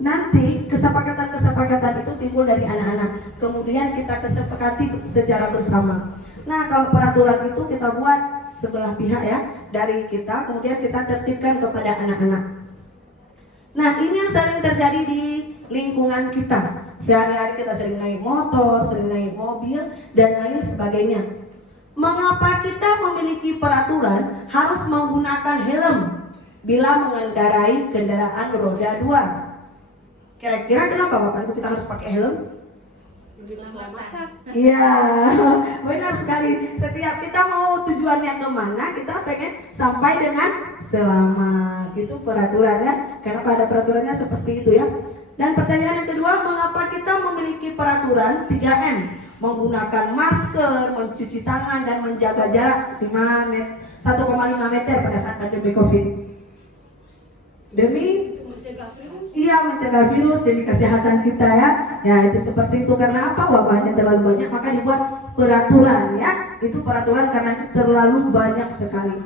nanti kesepakatan itu timbul dari anak-anak. Kemudian kita kesepakati secara bersama. Nah, kalau peraturan itu kita buat sebelah pihak ya, dari kita, kemudian kita tertibkan kepada anak-anak. Nah, ini yang sering terjadi di lingkungan kita. Sehari-hari kita sering naik motor, sering naik mobil, dan lain sebagainya. Mengapa kita memiliki peraturan harus menggunakan helm bila mengendarai kendaraan roda 2? Kira-kira kenapa Bapak Ibu kita harus pakai helm? Iya, benar sekali. Setiap kita mau tujuannya kemana, kita pengen sampai dengan selamat. Itu peraturannya. Kenapa ada peraturannya seperti itu ya? Dan pertanyaan yang kedua, mengapa kita memiliki peraturan 3M? Menggunakan masker, mencuci tangan, dan menjaga jarak 1,5 meter pada saat pandemi COVID. Demi mencegah virus, demi kesehatan kita ya. Ya, itu seperti itu. Karena apa? Wabahnya terlalu banyak, maka dibuat peraturan ya. Itu peraturan karena itu terlalu banyak sekali.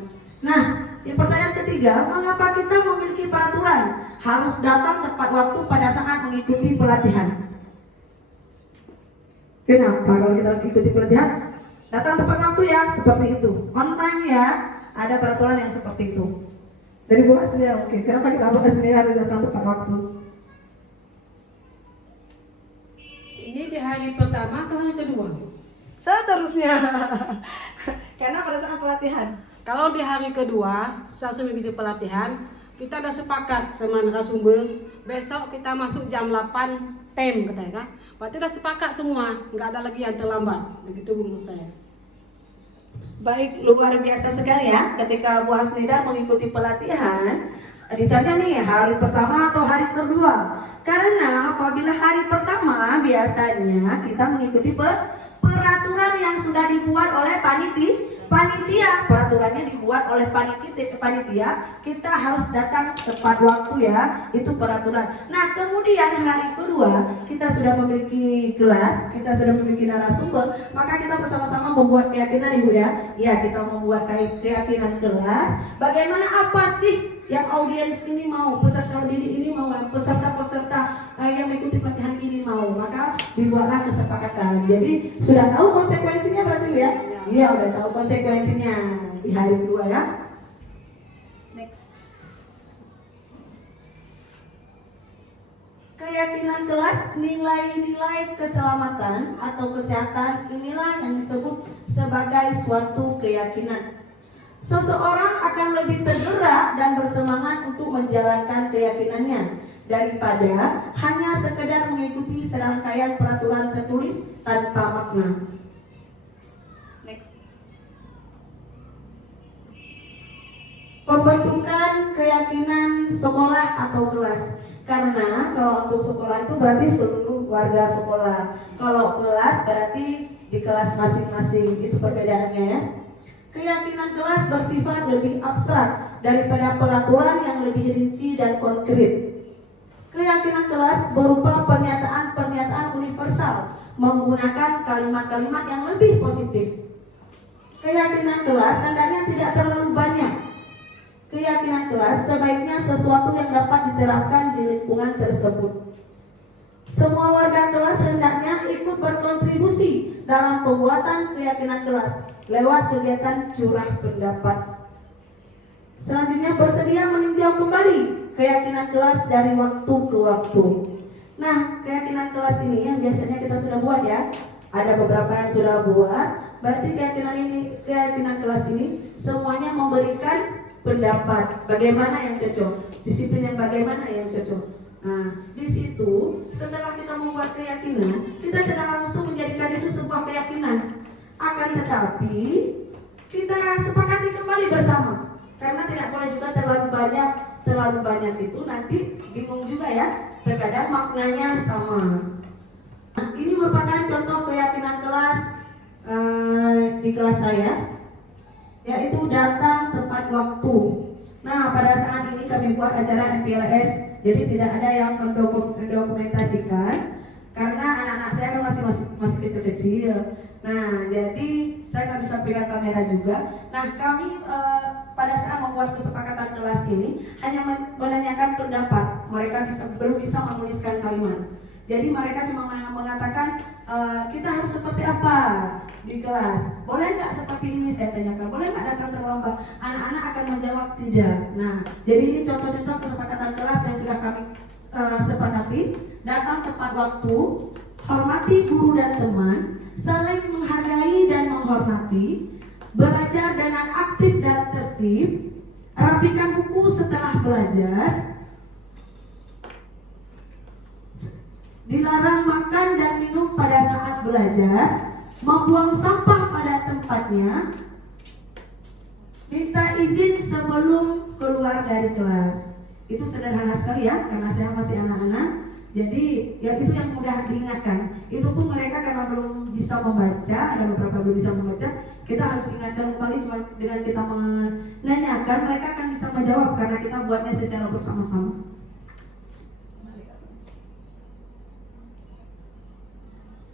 Nah, yang pertanyaan ketiga, mengapa kita memiliki peraturan? Harus datang tepat waktu pada saat mengikuti pelatihan. Kenapa kalau kita ikuti pelatihan? Datang tepat waktu ya, seperti itu. On time ya, ada peraturan yang seperti itu. Dari Bu Hasnia mungkin, kenapa kita sendiri harus datang tepat waktu? Ini di hari pertama atau hari kedua? Seterusnya. Karena pada saat pelatihan. Kalau di hari kedua, sesudah mengikuti pelatihan, kita udah sepakat sama narasumber, besok kita masuk jam 8 tem katanya kan. Berarti udah sepakat semua, nggak ada lagi yang terlambat. Begitu menurut saya. Baik, luar biasa sekali ya. Ketika Bu Hasnida mengikuti pelatihan, ditanya nih hari pertama atau hari kedua. Karena apabila hari pertama biasanya kita mengikuti peraturan yang sudah dibuat oleh Panitia, peraturannya dibuat oleh panitia, kita harus datang tepat waktu ya, itu peraturan. Nah kemudian hari kedua kita sudah memiliki kelas, kita sudah memiliki narasumber, maka kita bersama-sama membuat keyakinan Ibu ya. Ya, kita membuat keyakinan kelas. Bagaimana, apa sih yang audiens ini mau, peserta didik ini mau, peserta-peserta yang mengikuti pelatihan ini mau, maka dibuatlah kesepakatan. Jadi sudah tahu konsekuensinya berarti ya? Iya, udah tahu konsekuensinya di hari kedua ya. Next. Keyakinan kelas, nilai-nilai keselamatan atau kesehatan inilah yang disebut sebagai suatu keyakinan. Seseorang akan lebih tergerak dan bersemangat untuk menjalankan keyakinannya daripada hanya sekedar mengikuti serangkaian peraturan tertulis tanpa makna. Next. Pembentukan keyakinan sekolah atau kelas. Karena kalau untuk sekolah itu berarti seluruh warga sekolah. Kalau kelas berarti di kelas masing-masing, itu perbedaannya ya. Keyakinan kelas bersifat lebih abstrak daripada peraturan yang lebih rinci dan konkret. Keyakinan kelas berupa pernyataan-pernyataan universal menggunakan kalimat-kalimat yang lebih positif. Keyakinan kelas hendaknya tidak terlalu banyak. Keyakinan kelas sebaiknya sesuatu yang dapat diterapkan di lingkungan tersebut. Semua warga kelas hendaknya ikut berkontribusi dalam pembuatan keyakinan kelas lewat kegiatan curah pendapat. Selanjutnya, bersedia meninjau kembali keyakinan kelas dari waktu ke waktu. Nah, keyakinan kelas ini yang biasanya kita sudah buat ya. Ada beberapa yang sudah buat. Berarti keyakinan kelas ini semuanya memberikan pendapat bagaimana yang cocok, disiplin yang bagaimana yang cocok. Nah, di situ setelah kita membuat keyakinan, kita tidak langsung menjadikan itu sebuah keyakinan. Akan tetapi kita sepakati kembali bersama. Karena tidak boleh juga terlalu banyak itu nanti bingung juga ya. Terkadang maknanya sama. Nah, ini merupakan contoh keyakinan kelas di kelas saya, yaitu datang tepat waktu. Nah, pada saat ini kami buat acara MPLS, jadi tidak ada yang mendokumentasikan karena anak-anak saya kan masih kecil-kecil. Nah, jadi saya nggak bisa pegang kamera juga. Nah, kami pada saat membuat kesepakatan kelas ini hanya menanyakan pendapat. Mereka belum bisa menuliskan kalimat. Jadi mereka cuma mengatakan kita harus seperti apa di kelas. Boleh nggak seperti ini, saya tanyakan. Boleh nggak datang terlambat? Anak-anak akan menjawab tidak. Nah, jadi ini contoh-contoh kesepakatan kelas yang sudah kami sepakati. Datang tepat waktu, hormati guru dan teman, saling menghargai dan menghormati, belajar dengan aktif dan tertib, rapikan buku setelah belajar, dilarang makan dan minum pada saat belajar, membuang sampah pada tempatnya, minta izin sebelum keluar dari kelas. Itu sederhana sekali ya, karena saya masih anak-anak. Jadi ya itu yang mudah diingatkan. Itu pun mereka karena belum bisa membaca, ada beberapa belum bisa membaca, kita harus ingatkan kembali. Cuma dengan kita menanyakan, mereka akan bisa menjawab karena kita buatnya secara bersama-sama.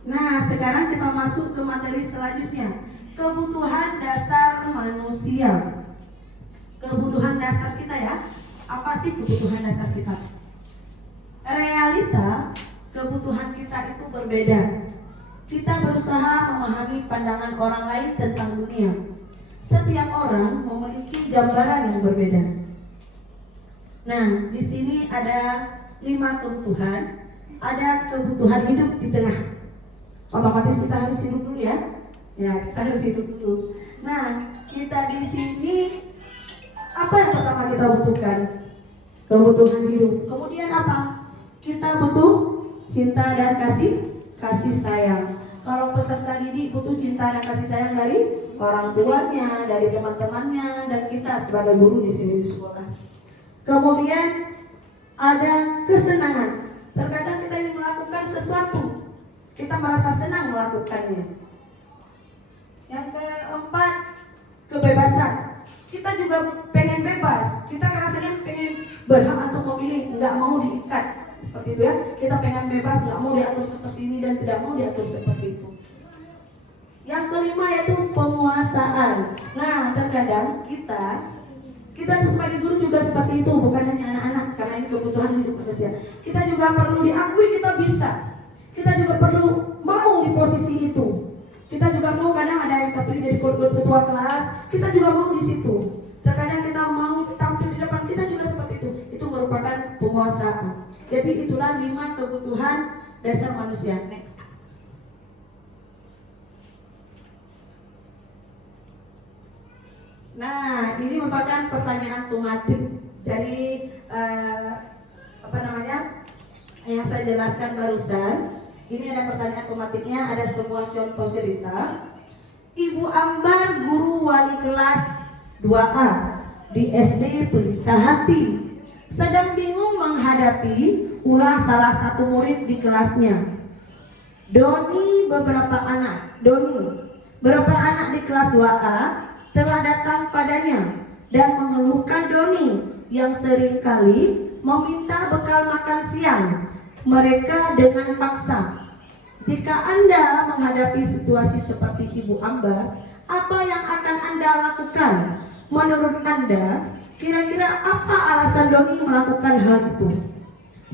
Nah, sekarang kita masuk ke materi selanjutnya. Kebutuhan dasar manusia. Kebutuhan dasar kita ya. Apa sih kebutuhan dasar kita? Realita kebutuhan kita itu berbeda. Kita berusaha memahami pandangan orang lain tentang dunia. Setiap orang memiliki gambaran yang berbeda. Nah, di sini ada 5 kebutuhan. Ada kebutuhan hidup di tengah. Otomatis kita harus hidup dulu ya. Ya, kita harus hidup dulu. Nah, kita di sini apa yang pertama kita butuhkan? Kebutuhan hidup. Kemudian apa? Kita butuh cinta dan kasih sayang. Kalau peserta didik butuh cinta dan kasih sayang dari orang tuanya, dari teman-temannya, dan kita sebagai guru di sini di sekolah. Kemudian ada kesenangan. Terkadang kita ingin melakukan sesuatu, kita merasa senang melakukannya. Yang keempat, kebebasan. Kita juga pengen bebas, kita rasanya pengen berhak untuk memilih, nggak mau diikat seperti itu ya. Kita pengen bebas, nggak mau diatur seperti ini dan tidak mau diatur seperti itu. Yang kelima yaitu penguasaan. Nah, terkadang kita sebagai guru juga seperti itu, bukan hanya anak-anak, karena ini kebutuhan hidup manusia. Kita juga perlu diakui kita bisa. Kita juga perlu mau di posisi itu. Kita juga mau, kadang ada yang terpilih jadi ketua kelas, kita juga mau di situ. Terkadang kita mau tampil di depan, kita juga seperti itu. Itu merupakan penguasaan. Jadi itulah 5 kebutuhan dasar manusia. Next. Nah, ini merupakan pertanyaan tematik dari yang saya jelaskan barusan. Ini ada pertanyaan tematiknya, ada sebuah contoh cerita. Ibu Ambar, guru wali kelas 2A di SD Pelita Hati, sedang bingung menghadapi ulah salah satu murid di kelasnya. Beberapa anak di kelas 2A telah datang padanya dan mengeluhkan Doni yang seringkali meminta bekal makan siang mereka dengan paksa. Jika Anda menghadapi situasi seperti Ibu Ambar, apa yang akan Anda lakukan? Menurut Anda, kira-kira apa alasan Doni melakukan hal itu?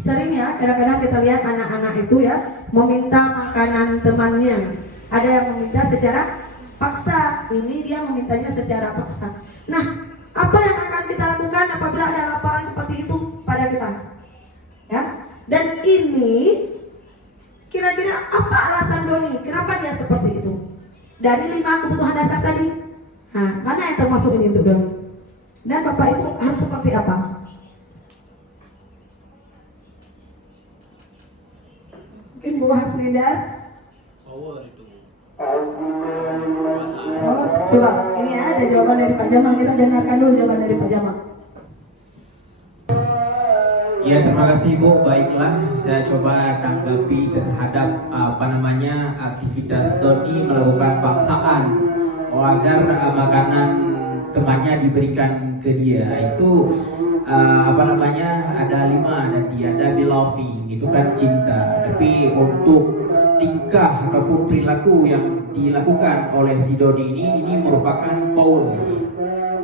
Sering ya, kadang-kadang kita lihat anak-anak itu ya meminta makanan temannya. Ada yang meminta secara paksa, ini dia memintanya secara paksa. Nah, apa yang akan kita lakukan apabila ada laporan seperti itu pada kita? Ya, dan ini kira-kira apa alasan Doni? Kenapa dia seperti itu? Dari 5 kebutuhan dasar tadi, nah, mana yang termasuk ini itu Doni? Dan Bapak Ibu harus seperti apa? Mungkin Bu Hasnidar. Power itu. Oh, coba ini ya, ada jawaban dari Pak Jamal. Kita dengarkan dulu jawaban dari Pak Jamal. Ya, terima kasih Bu. Baiklah, saya coba tanggapi terhadap aktivitas Doni melakukan paksaan agar makanan temannya diberikan ke dia. Itu ada 5 dan dia ada beloving, itu kan cinta. Tapi untuk tingkah ataupun perilaku yang dilakukan oleh si Doni ini merupakan power.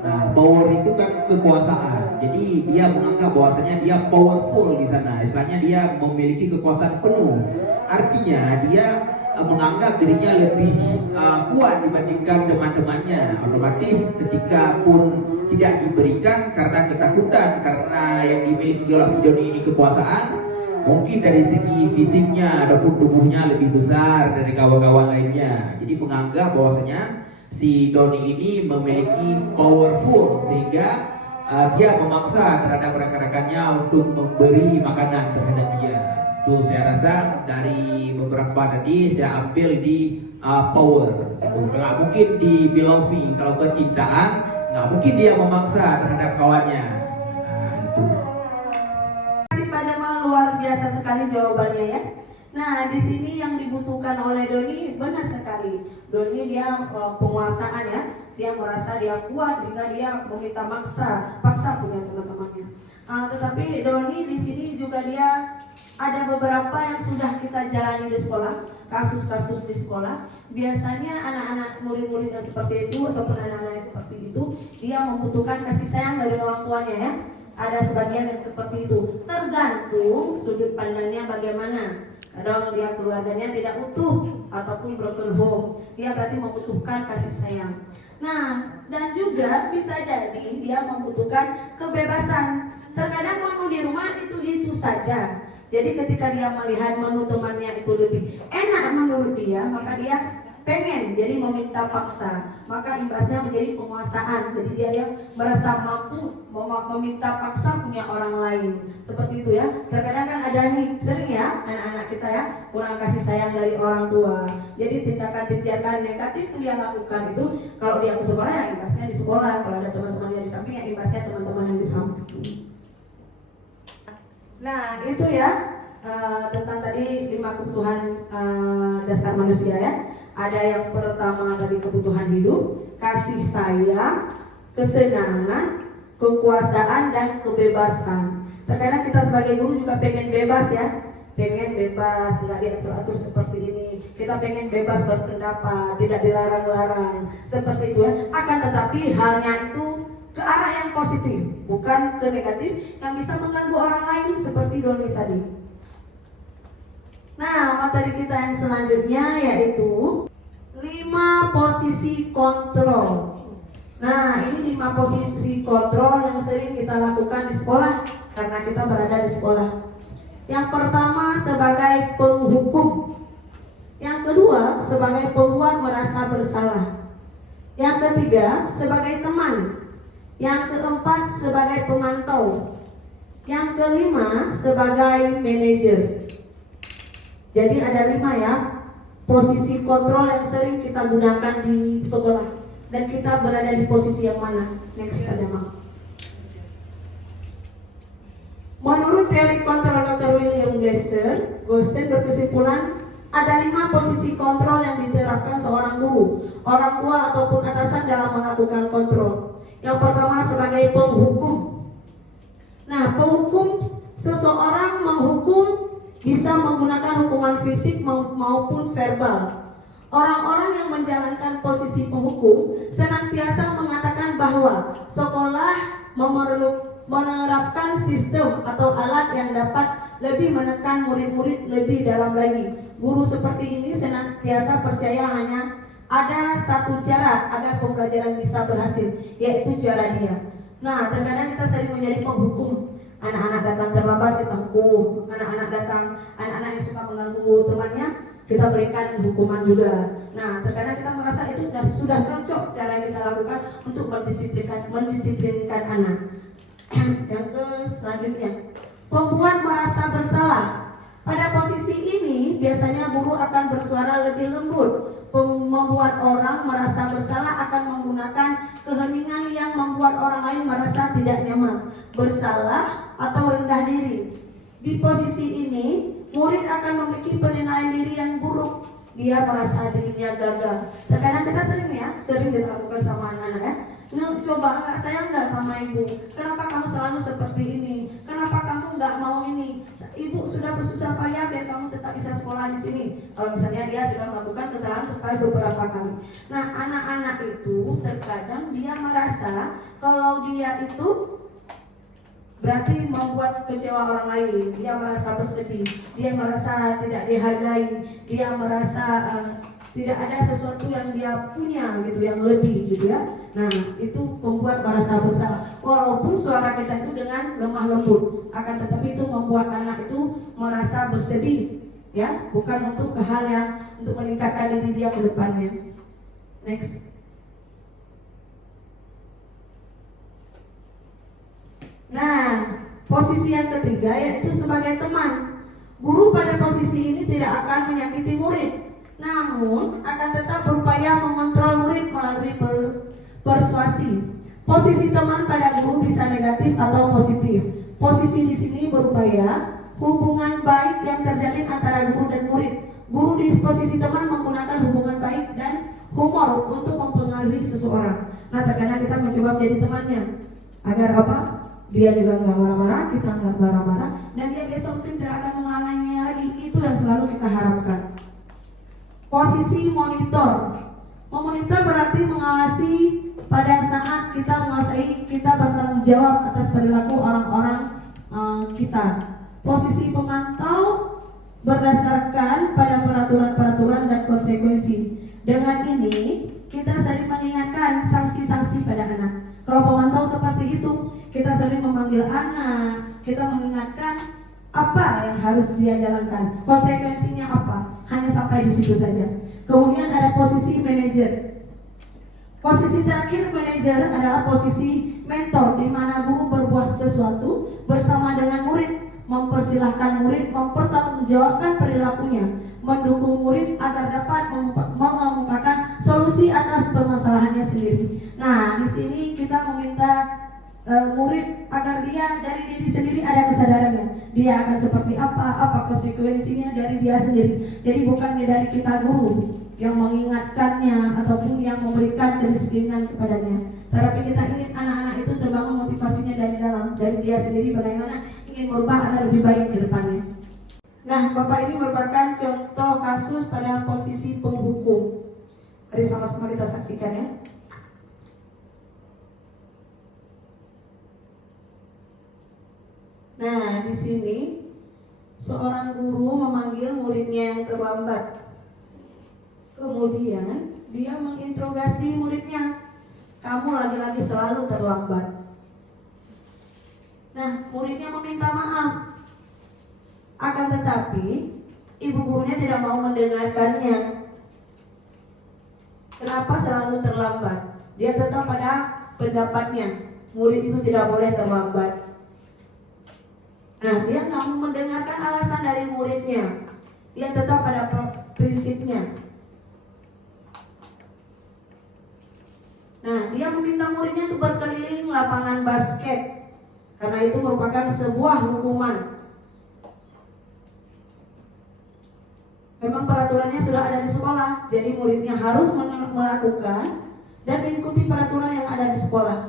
Nah, power itu kan kekuasaan. Jadi dia menganggap bahwasanya dia powerful di sana. Istilahnya dia memiliki kekuasaan penuh. Artinya dia menganggap dirinya lebih kuat dibandingkan teman-temannya. Otomatis ketika pun tidak diberikan karena ketakutan, karena yang dimiliki oleh si Doni ini kekuasaan, mungkin dari segi fisiknya ataupun tubuhnya lebih besar dari kawan-kawan lainnya. Jadi menganggap bahwasanya si Doni ini memiliki powerful sehingga dia memaksa terhadap rekan-rekannya untuk memberi makanan terhadap dia. Itu saya rasa dari beberapa tadi saya ambil di power. Nggak mungkin di beloving, kalau kecintaan nggak mungkin dia memaksa terhadap kawannya. Nah itu. Terima kasih Pak Jamal, luar biasa sekali jawabannya ya. Nah, di sini yang dibutuhkan oleh Doni benar sekali. Doni dia penguasaan ya. Dia merasa dia kuat jika dia meminta paksa punya teman-temannya. Tetapi Doni di sini juga dia ada beberapa yang sudah kita jalani di sekolah, kasus-kasus di sekolah. Biasanya anak-anak murid-murid yang seperti itu ataupun anak-anak yang seperti itu, dia membutuhkan kasih sayang dari orang tuanya ya. Ada sebagian yang seperti itu. Tergantung sudut pandangnya bagaimana. Kadang dia keluarganya tidak utuh ataupun broken home, dia berarti membutuhkan kasih sayang. Nah, dan juga bisa jadi dia membutuhkan kebebasan. Terkadang menu di rumah itu saja. Jadi ketika dia melihat menu temannya itu lebih enak menurut dia, maka dia pengen, jadi meminta paksa. Maka imbasnya menjadi penguasaan. Jadi dia merasa mampu meminta paksa punya orang lain. Seperti itu ya. Terkadang kan ada nih, sering ya anak-anak kita ya kurang kasih sayang dari orang tua. Jadi tindakan-tindakan negatif yang dia lakukan itu, kalau dia ke sekolah ya imbasnya di sekolah. Kalau ada teman-temannya di samping ya imbasnya teman-teman yang di samping. Nah itu ya tentang tadi 5 kebutuhan dasar manusia ya. Ada yang pertama dari kebutuhan hidup, kasih sayang, kesenangan, kekuasaan, dan kebebasan. Terkadang kita sebagai guru juga pengen bebas ya, pengen bebas, nggak diatur-atur seperti ini. Kita pengen bebas berpendapat, tidak dilarang-larang, seperti itu ya. Akan tetapi halnya itu ke arah yang positif, bukan ke negatif yang bisa mengganggu orang lain seperti Doni tadi. Nah, materi kita yang selanjutnya yaitu 5 posisi kontrol. Nah, ini 5 posisi kontrol yang sering kita lakukan di sekolah karena kita berada di sekolah. Yang pertama sebagai penghukum, yang kedua sebagai pembuat merasa bersalah, yang ketiga sebagai teman, yang keempat sebagai pemantau, yang kelima sebagai manajer. Jadi ada 5 ya posisi kontrol yang sering kita gunakan di sekolah, dan kita berada di posisi yang mana? Next ada Mak. Menurut teori kontrol Dr. William Glasser berkesimpulan ada 5 posisi kontrol yang diterapkan seorang guru, orang tua ataupun atasan dalam melakukan kontrol. Yang pertama sebagai penghukum. Nah, penghukum, seseorang menghukum bisa menggunakan hukuman fisik maupun verbal. Orang-orang yang menjalankan posisi penghukum senantiasa mengatakan bahwa sekolah menerapkan sistem atau alat yang dapat lebih menekan murid-murid lebih dalam lagi. Guru seperti ini senantiasa percaya hanya ada satu cara agar pembelajaran bisa berhasil, yaitu cara dia. Nah, terkadang kita sering menjadi penghukum. Anak-anak datang terlambat kita hukum, anak-anak yang suka mengganggu temannya kita berikan hukuman juga. Nah, terkadang kita merasa itu sudah cocok cara yang kita lakukan untuk mendisiplinkan anak. Yang selanjutnya, pembuat merasa bersalah. Pada posisi ini biasanya guru akan bersuara lebih lembut. Membuat orang merasa bersalah akan menggunakan keheningan yang membuat orang lain merasa tidak nyaman, bersalah atau rendah diri. Di posisi ini, murid akan memiliki penilaian diri yang buruk. Dia merasa dirinya gagal. Terkadang kita sering kita lakukan sama anak-anak ya. Nah, coba anak saya nggak sama ibu. Kenapa kamu selalu seperti ini? Kenapa kamu nggak mau ini? Ibu sudah bersusah payah biar kamu tetap bisa sekolah di sini. Kalau misalnya dia sudah melakukan kesalahan sampai beberapa kali. Nah, anak-anak itu terkadang dia merasa kalau dia itu berarti membuat kecewa orang lain. Dia merasa bersedih. Dia merasa tidak dihargai. Dia merasa tidak ada sesuatu yang dia punya gitu, yang lebih gitu ya. Nah, itu membuat merasa bersalah. Walaupun suara kita itu dengan lemah lembut, akan tetapi itu membuat anak itu merasa bersedih, ya, bukan untuk hal yang untuk meningkatkan diri dia ke depannya. Next. Nah, posisi yang ketiga yaitu sebagai teman. Guru pada posisi ini tidak akan menyakiti murid, namun akan tetap berupaya mengontrol murid melalui persuasi. Posisi teman pada guru bisa negatif atau positif. Posisi di sini berupaya hubungan baik yang terjalin antara guru dan murid. Guru di posisi teman menggunakan hubungan baik dan humor untuk mempengaruhi seseorang. Nah, terkadang kita mencoba menjadi temannya agar apa? Dia juga nggak marah-marah, kita nggak marah-marah, dan dia besok mungkin tidak akan mengulanginya lagi. Itu yang selalu kita harapkan. Posisi monitor. Memonitor berarti mengawasi. Pada saat kita menguasai, kita bertanggung jawab atas perilaku orang-orang kita. Posisi pemantau berdasarkan pada peraturan-peraturan dan konsekuensi. Dengan ini kita sering mengingatkan sanksi-sanksi pada anak. Kalau pemantau seperti itu, kita sering memanggil anak, kita mengingatkan apa yang harus dia jalankan, konsekuensinya apa, hanya sampai di situ saja. Kemudian ada posisi manajer. Posisi terakhir manajer adalah posisi mentor, di mana guru berbuat sesuatu bersama dengan murid, mempersilahkan murid mempertanggungjawabkan perilakunya, mendukung murid agar dapat mengemukakan solusi atas permasalahannya sendiri. Nah, di sini kita meminta murid agar dia dari diri sendiri ada kesadarannya. Dia akan seperti apa konsekuensinya dari dia sendiri. Jadi bukan dari kita guru. yang mengingatkannya ataupun yang memberikan kedisiplinan kepadanya. Tetapi kita ingin anak-anak itu terbangun motivasinya dari dalam, dari dia sendiri bagaimana ingin berubah agar lebih baik ke depannya. Nah, Bapak ini merupakan contoh kasus pada posisi penghukum. Mari sama-sama kita saksikan ya. Nah, di sini seorang guru memanggil muridnya yang terlambat. Kemudian dia menginterogasi muridnya, kamu lagi-lagi selalu terlambat. Nah, muridnya meminta maaf. Akan tetapi ibu gurunya tidak mau mendengarkannya. Kenapa selalu terlambat? Dia tetap pada pendapatnya, murid itu tidak boleh terlambat. Nah, dia nggak mau mendengarkan alasan dari muridnya. Dia tetap pada prinsipnya. Nah, dia meminta muridnya untuk berkeliling lapangan basket, karena itu merupakan sebuah hukuman. Memang peraturannya sudah ada di sekolah, jadi muridnya harus melakukan dan mengikuti peraturan yang ada di sekolah.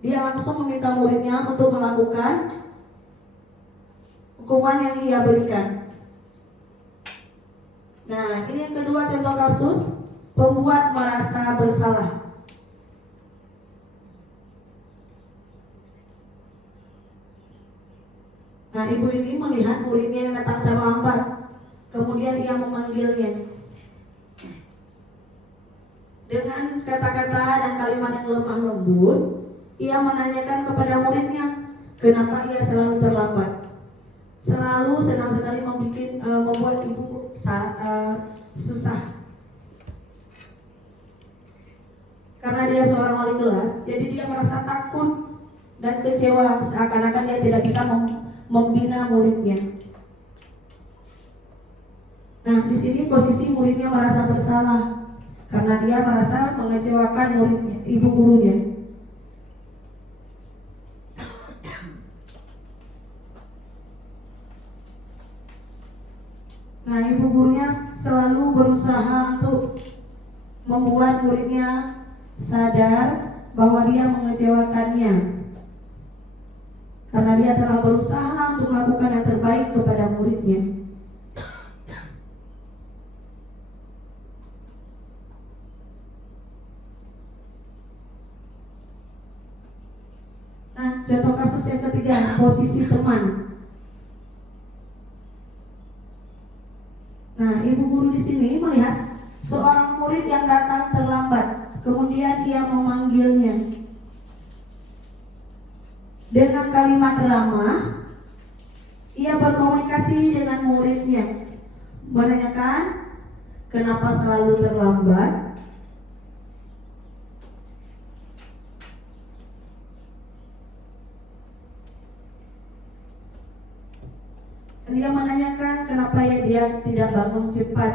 Dia langsung meminta muridnya untuk melakukan hukuman yang ia berikan. Nah, ini yang kedua contoh kasus pembuat merasa bersalah. Nah, ibu ini melihat muridnya yang datang terlambat, kemudian ia memanggilnya dengan kata-kata dan kalimat yang lemah lembut. Ia menanyakan kepada muridnya, kenapa ia selalu terlambat. Selalu senang sekali membuat ibu susah. Karena dia seorang wali kelas, jadi dia merasa takut dan kecewa, seakan-akan dia tidak bisa membina muridnya. Nah, di sini posisi muridnya merasa bersalah karena dia merasa mengecewakan muridnya, ibu gurunya. Nah, ibu gurunya selalu berusaha untuk membuat muridnya sadar bahwa dia mengecewakannya, karena dia telah berusaha untuk melakukan yang terbaik kepada muridnya. Nah, contoh kasus yang ketiga, posisi teman. Nah, ibu guru di sini melihat seorang murid yang datang terlambat, kemudian ia memanggilnya dengan kalimat ramah. Ia berkomunikasi dengan muridnya, menanyakan kenapa selalu terlambat. Dia menanyakan kenapa dia tidak bangun cepat.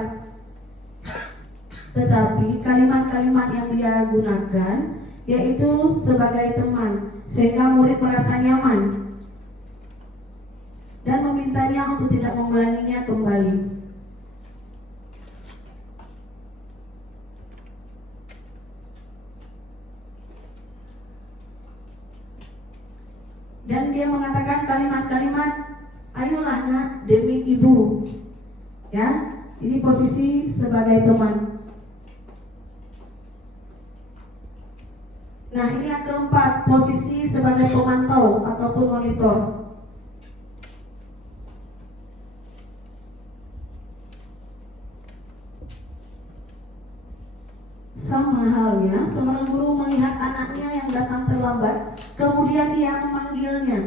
Tetapi kalimat-kalimat yang dia gunakan yaitu sebagai teman, sehingga murid merasa nyaman dan memintanya untuk tidak mengulanginya kembali. Dan dia mengatakan kalimat-kalimat, ayolah nak, demi ibu. Ya, ini posisi sebagai teman. Nah, ini yang keempat, posisi sebagai pemantau ataupun monitor. Sama halnya, seorang guru melihat anaknya yang datang terlambat, kemudian dia memanggilnya.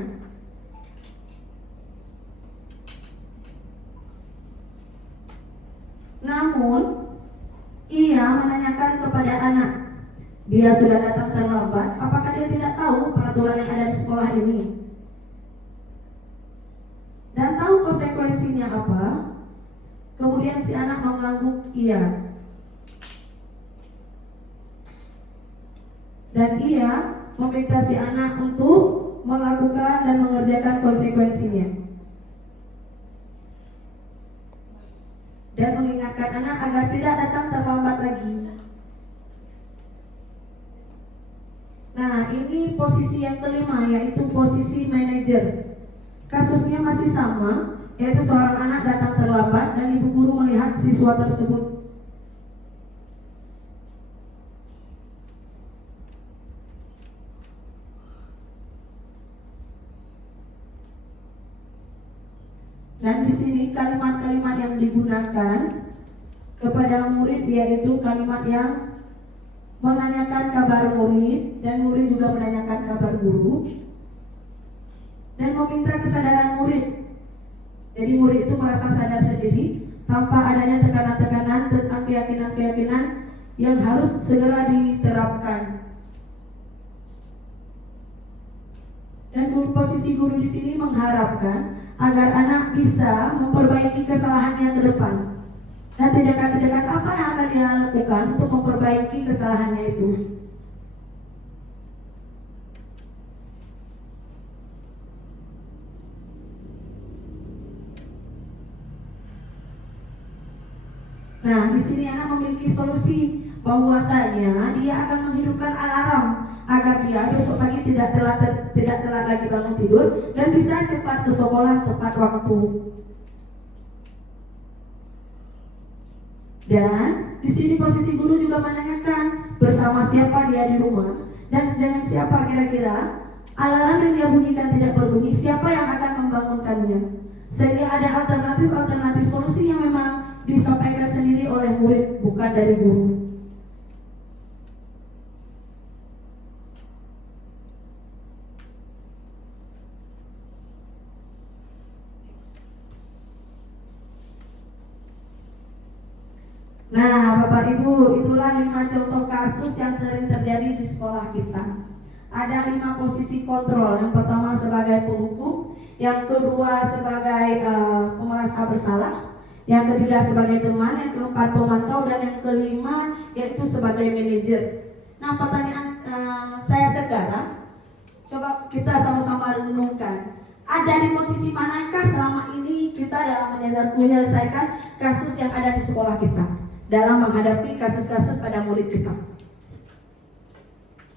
Namun, ia menanyakan kepada anak, dia sudah datang terlambat, apakah dia tidak tahu peraturan yang ada di sekolah ini? Dan tahu konsekuensinya apa? Kemudian si anak mengangguk iya. Dan ia meminta si anak untuk melakukan dan mengerjakan konsekuensinya. mengingatkan anak agar tidak datang terlambat lagi. Nah, ini posisi yang kelima, yaitu posisi manajer. Kasusnya masih sama, yaitu seorang anak datang terlambat dan ibu guru melihat siswa tersebut. Dan di sini kalimat-kalimat yang digunakan kepada murid yaitu kalimat yang menanyakan kabar murid, dan murid juga menanyakan kabar guru, dan meminta kesadaran murid. Jadi murid itu merasa sadar sendiri tanpa adanya tekanan-tekanan tentang keyakinan-keyakinan yang harus segera diterapkan. Dan posisi guru di sini mengharapkan agar anak bisa memperbaiki kesalahannya ke depan. Dan tindakan-tindakan apa yang akan dia lakukan untuk memperbaiki kesalahannya itu. Nah, di sini anak memiliki solusi bahwasanya dia akan menghidupkan alarm agar dia besok pagi tidak telat lagi bangun tidur dan bisa cepat ke sekolah tepat waktu. Dan di sini posisi guru juga menanyakan bersama siapa dia di rumah dan dengan siapa kira-kira alarm yang dia bunyikan tidak berbunyi, siapa yang akan membangunkannya. Sehingga ada alternatif solusi yang memang disampaikan sendiri oleh murid, bukan dari guru. Nah, Bapak Ibu, itulah 5 contoh kasus yang sering terjadi di sekolah kita. Ada 5 posisi kontrol. Yang pertama sebagai penghukum, yang kedua sebagai pemerasa bersalah, yang ketiga sebagai teman, yang keempat pemantau, dan yang kelima yaitu sebagai manajer. Nah, pertanyaan saya sekarang, coba kita sama-sama renungkan. Ada di posisi manakah selama ini kita dalam menyelesaikan kasus yang ada di sekolah kita, dalam menghadapi kasus-kasus pada murid kita?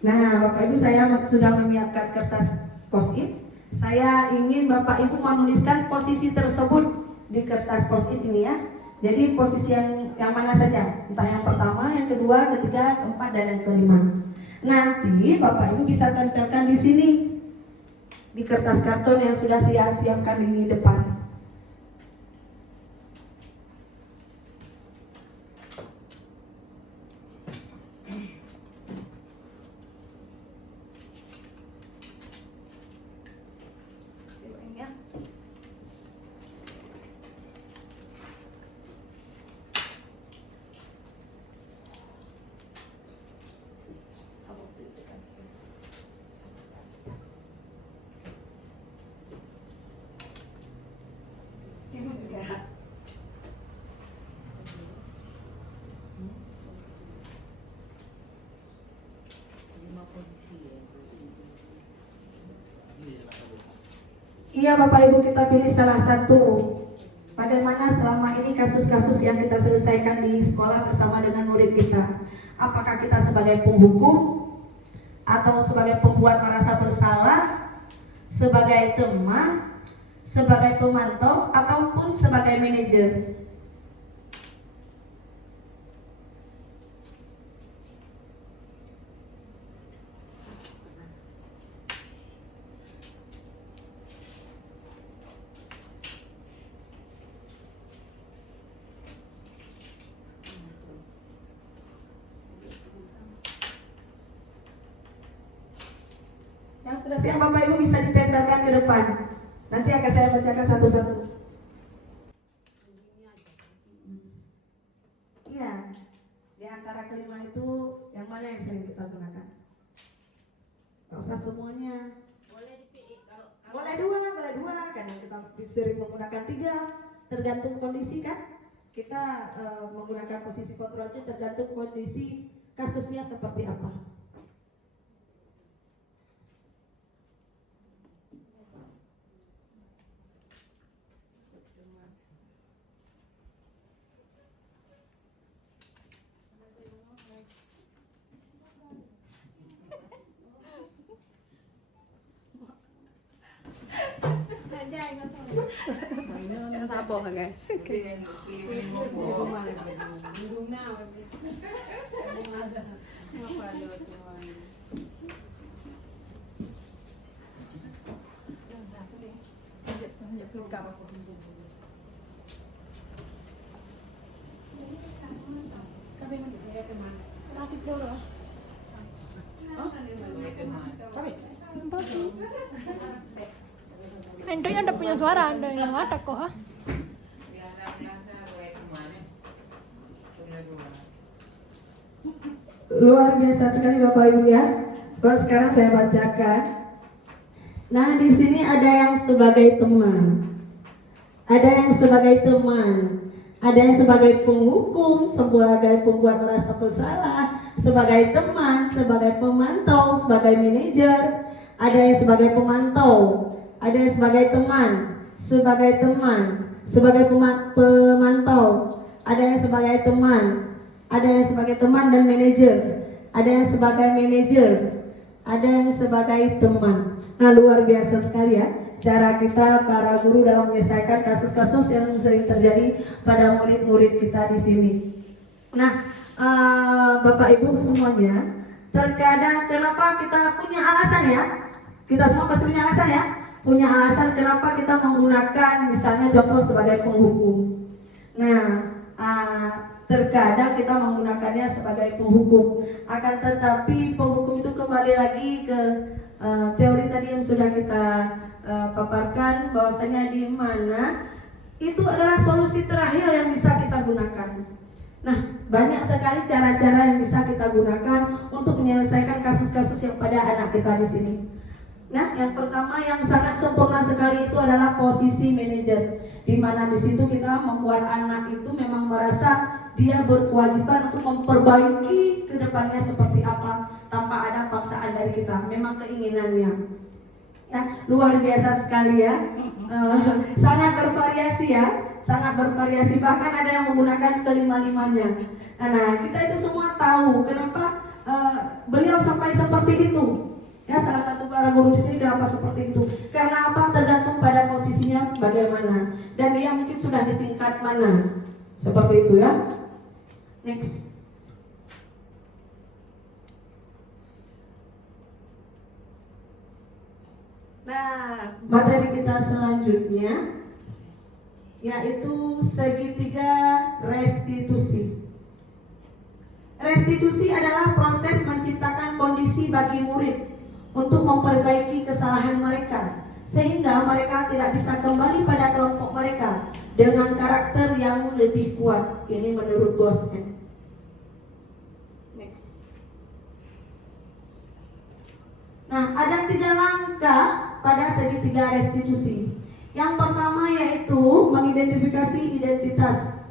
Nah, Bapak Ibu, saya sudah menyiapkan kertas post-it. Saya ingin Bapak Ibu menuliskan posisi tersebut di kertas post-it ini ya. Jadi posisi yang mana saja, entah yang pertama, yang kedua, ketiga, keempat, dan yang kelima. Nanti Bapak Ibu bisa tempelkan di sini di kertas karton yang sudah saya siapkan di depan. Ibu juga. Iya Bapak Ibu, kita pilih salah satu. Bagaimana selama ini kasus-kasus yang kita selesaikan di sekolah bersama dengan murid kita? Apakah kita sebagai penghukum, atau sebagai pembuat merasa bersalah, sebagai teman, sebagai pemantau, ataupun sebagai manajer? Yang sudah siap Bapak Ibu bisa ditempelkan ke depan. Nanti akan saya bacakan satu-satu. Iya, di antara kelima itu yang mana yang sering kita gunakan? Gak usah semuanya. Boleh dua. Kadang kita sering menggunakan 3, tergantung kondisi kan. Kita menggunakan posisi kontrol itu tergantung kondisi kasusnya seperti apa. Tapo guys. Hendrik Anda punya suara, Anda yang watak kok, ha? Luar biasa sekali Bapak Ibu ya. Coba sekarang saya bacakan. Nah, di sini ada yang sebagai teman. Ada yang sebagai teman. Ada yang sebagai penghukum, sebagai pembuat merasa bersalah, sebagai teman, sebagai pemantau, sebagai manajer. Ada yang sebagai pemantau, ada yang sebagai teman, sebagai pemantau, ada yang sebagai teman, ada yang sebagai teman dan manajer, ada yang sebagai manajer, ada yang sebagai teman. Nah, luar biasa sekali ya cara kita para guru dalam menyelesaikan kasus-kasus yang sering terjadi pada murid-murid kita di sini. Nah, Bapak Ibu semuanya, terkadang kenapa kita punya alasan ya? Kita semua pasti punya alasan ya? Punya alasan kenapa kita menggunakan misalnya contoh sebagai penghukum. Nah, terkadang kita menggunakannya sebagai penghukum. Akan tetapi penghukum itu kembali lagi ke teori tadi yang sudah kita paparkan, bahwasanya di mana itu adalah solusi terakhir yang bisa kita gunakan. Nah, banyak sekali cara-cara yang bisa kita gunakan untuk menyelesaikan kasus-kasus yang pada anak kita di sini. Nah, yang pertama yang sangat sempurna sekali itu adalah posisi manajer, di mana di situ kita membuat anak itu memang merasa dia berkewajiban untuk memperbaiki ke depannya seperti apa tanpa ada paksaan dari kita, memang keinginannya. Nah, luar biasa sekali ya, sangat bervariasi ya, sangat bervariasi, bahkan ada yang menggunakan kelima-limanya. Nah, kita itu semua tahu kenapa beliau sampai seperti itu. Ya, salah satu para guru di sini kenapa seperti itu? Karena apa? Tergantung pada posisinya bagaimana, dan dia mungkin sudah di tingkat mana, seperti itu ya. Next. Nah, materi kita selanjutnya yaitu segitiga restitusi. Restitusi adalah proses menciptakan kondisi bagi murid untuk memperbaiki kesalahan mereka, sehingga mereka tidak bisa kembali pada kelompok mereka dengan karakter yang lebih kuat. Ini menurut bosnya. Next. Nah, ada 3 langkah pada segitiga restitusi. Yang pertama yaitu mengidentifikasi identitas.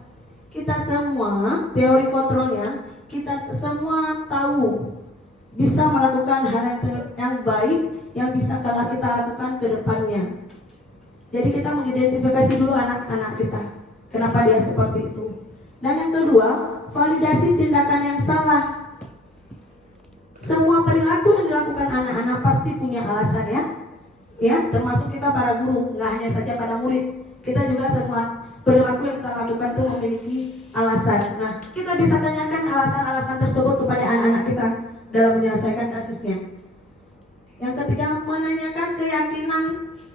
Kita semua, teori kontrolnya, kita semua tahu bisa melakukan hal yang baik yang bisa kita lakukan ke depannya. Jadi kita mengidentifikasi dulu anak-anak kita, kenapa dia seperti itu. Dan yang kedua, validasi tindakan yang salah. Semua perilaku yang dilakukan anak-anak pasti punya alasan ya, termasuk kita para guru, nggak hanya saja para murid. Kita juga semua perilaku yang kita lakukan itu memiliki alasan. Nah, kita bisa tanyakan alasan-alasan tersebut kepada anak-anak kita dalam menyelesaikan kasusnya. Yang ketiga, menanyakan keyakinan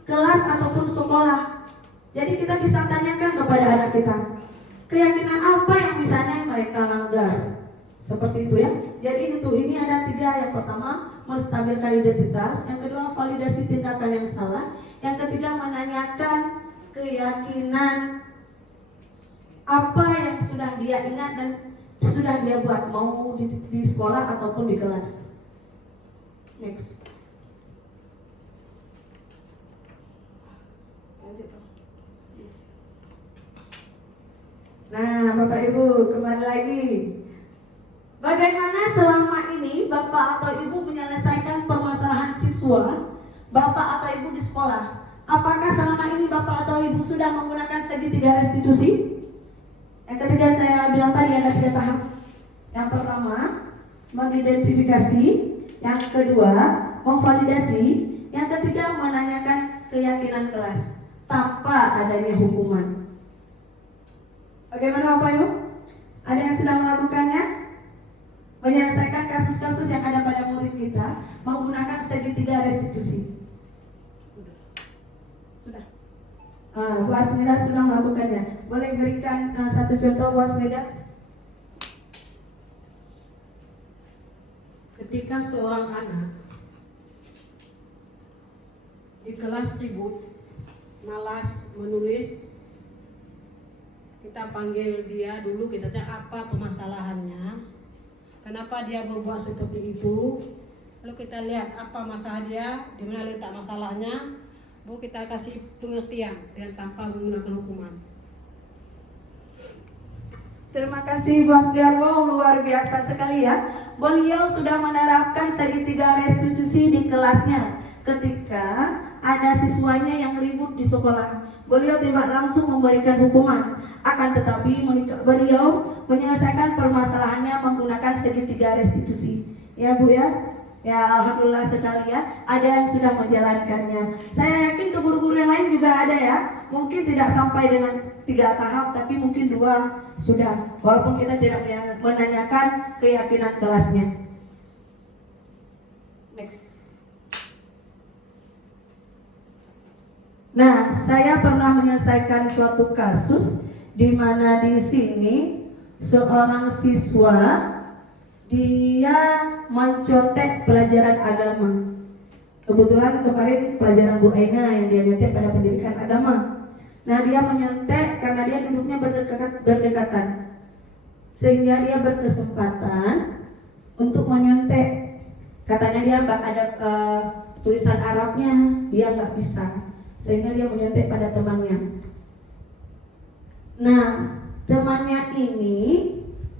kelas ataupun sekolah. Jadi kita bisa tanyakan kepada anak kita, keyakinan apa yang misalnya mereka langgar. Seperti itu ya. Jadi ini ada 3. Yang pertama, menstabilkan identitas. Yang kedua, validasi tindakan yang salah. Yang ketiga, menanyakan keyakinan apa yang sudah dia ingat dan sudah dia buat, mau di sekolah ataupun di kelas. Next. Nah, Bapak Ibu, kembali lagi. Bagaimana selama ini Bapak atau Ibu menyelesaikan permasalahan siswa Bapak atau Ibu di sekolah? Apakah selama ini Bapak atau Ibu sudah menggunakan segitiga restitusi? Yang ketiga saya bilang tadi ada 3 tahap. Yang pertama, mengidentifikasi. Yang kedua, memvalidasi. Yang ketiga, menanyakan keyakinan kelas. tanpa adanya hukuman. Bagaimana Bapak Ibu? Ada yang sudah melakukannya? Menyelesaikan kasus-kasus yang ada pada murid kita menggunakan segitiga restitusi. Sudah. Bu Asmira sudah melakukannya. Boleh berikan satu contoh Bu Asmira? Ketika seorang anak di kelas ribut, malas menulis, kita panggil dia dulu, kita tanya apa permasalahannya, kenapa dia berbuat seperti itu, lalu kita lihat apa masalah dia, di mana letak masalahnya, baru kita kasih pengertian dan tanpa menggunakan hukuman. Terima kasih Bu Asdiarwo, luar biasa sekali ya. Beliau sudah menerapkan segitiga restitusi di kelasnya ketika ada siswanya yang ribut di sekolah. Beliau tidak langsung memberikan hukuman, akan tetapi beliau menyelesaikan permasalahannya menggunakan segitiga restitusi. Ya Bu ya? Ya alhamdulillah sekali ya, ada yang sudah menjalankannya. Saya yakin tuh guru-guru yang lain juga ada ya. Mungkin tidak sampai dengan 3 tahap, tapi mungkin 2 sudah. Walaupun kita tidak menanyakan keyakinan kelasnya. Next. Nah, saya pernah menyelesaikan suatu kasus di mana di sini seorang siswa dia mencontek pelajaran agama. Kebetulan kemarin pelajaran Bu Aina yang dia nyontek pada pendidikan agama. Nah, dia menyontek karena dia duduknya berdekatan, sehingga dia berkesempatan untuk menyontek. Katanya dia ada tulisan Arabnya, dia nggak bisa, sehingga dia menyontek pada temannya. Nah, temannya ini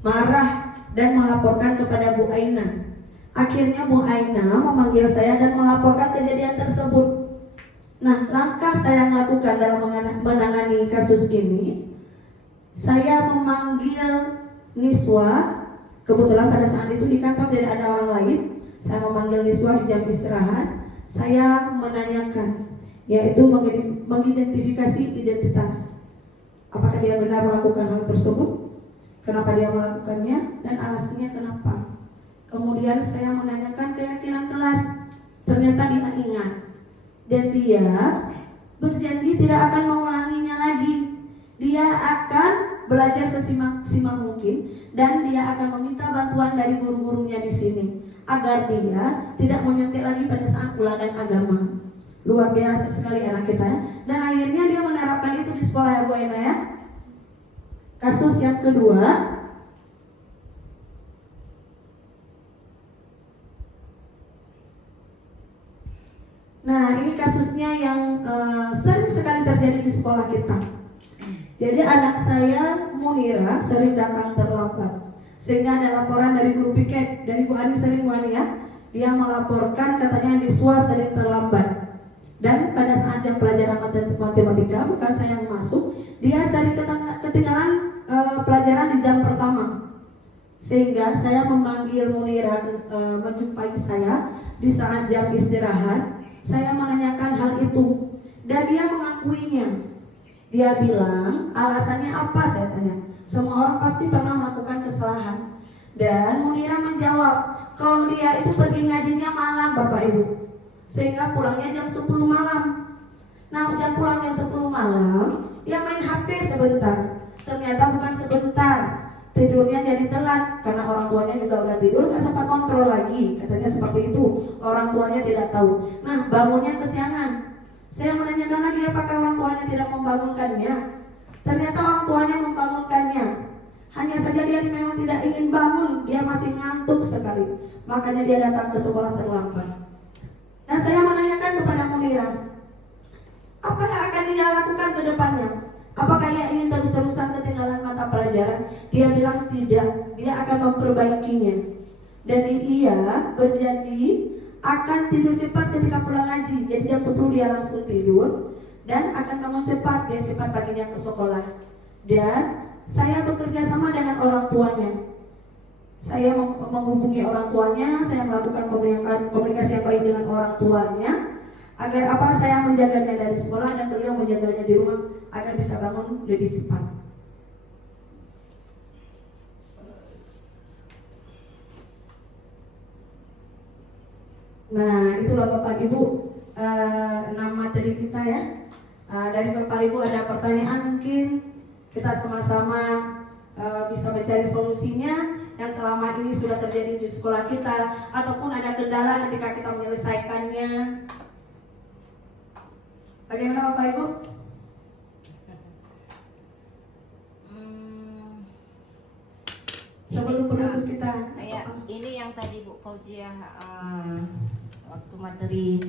marah dan melaporkan kepada Bu Aina. Akhirnya Bu Aina memanggil saya dan melaporkan kejadian tersebut. Nah, langkah saya lakukan dalam menangani kasus ini, saya memanggil Niswa. Kebetulan pada saat itu di kantor tidak ada orang lain. Saya memanggil Niswa di jam istirahat. Saya menanyakan, yaitu mengidentifikasi identitas. Apakah dia benar melakukan hal tersebut? Kenapa dia melakukannya? Dan alasannya kenapa? Kemudian saya menanyakan keyakinan kelas. Ternyata dia ingat. Dan dia berjanji tidak akan mengulanginya lagi. Dia akan belajar sesimaksimal mungkin dan dia akan meminta bantuan dari guru-gurunya di sini agar dia tidak menyontek lagi pada saat ulangan agama. Luar biasa sekali anak kita ya. Dan akhirnya dia menerapkan itu di sekolah ya Bu Aina ya. Kasus yang kedua, nah ini kasusnya yang sering sekali terjadi di sekolah kita. Jadi anak saya Munira sering datang terlambat, sehingga ada laporan dari guru piket, dari Bu Ani sering Bu Ani ya. Dia melaporkan katanya Niswa sering terlambat. Dan pada saat jam pelajaran matematika, bukan saya yang masuk, dia sering ketinggalan pelajaran di jam pertama. Sehingga saya memanggil Munira menjumpai saya di saat jam istirahat. Saya menanyakan hal itu dan dia mengakuinya. Dia bilang, alasannya apa? Saya tanya. Semua orang pasti pernah melakukan kesalahan. Dan Munira menjawab, kalau dia itu pergi ngajinya malam Bapak Ibu, sehingga pulangnya jam 10 malam. Nah, jam pulang jam 10 malam, dia main HP sebentar. Ternyata bukan sebentar, tidurnya jadi telat karena orang tuanya juga udah tidur, nggak sempat kontrol lagi. Katanya seperti itu, orang tuanya tidak tahu. Nah, bangunnya kesiangan. Saya menanyakan lagi apakah orang tuanya tidak membangunkannya. Ternyata orang tuanya membangunkannya. Hanya saja dia memang tidak ingin bangun, dia masih ngantuk sekali. Makanya dia datang ke sekolah terlambat. Nah, saya menanyakan kepada Munira, apakah akan dia lakukan ke depannya? Apakah ia ingin terus-terusan ketinggalan mata pelajaran? Dia bilang tidak, dia akan memperbaikinya. Dan ia berjanji akan tidur cepat ketika pulang ngaji. Jadi jam 10 dia langsung tidur dan akan bangun cepat, biar cepat paginya ke sekolah. Dan saya bekerja sama dengan orang tuanya. Saya menghubungi orang tuanya, saya melakukan komunikasi yang baik dengan orang tuanya Agar apa? Saya menjaganya dari sekolah dan beliau menjaganya di rumah agar bisa bangun lebih cepat. Nah, itulah Bapak Ibu nama materi kita ya. Dari Bapak Ibu ada pertanyaan mungkin kita sama-sama bisa mencari solusinya yang selama ini sudah terjadi di sekolah kita, ataupun ada kendala ketika kita menyelesaikannya. Bagaimana Bapak Ibu? Sebelum penutup kita, Kayak ini yang tadi Bu Fauziah waktu materi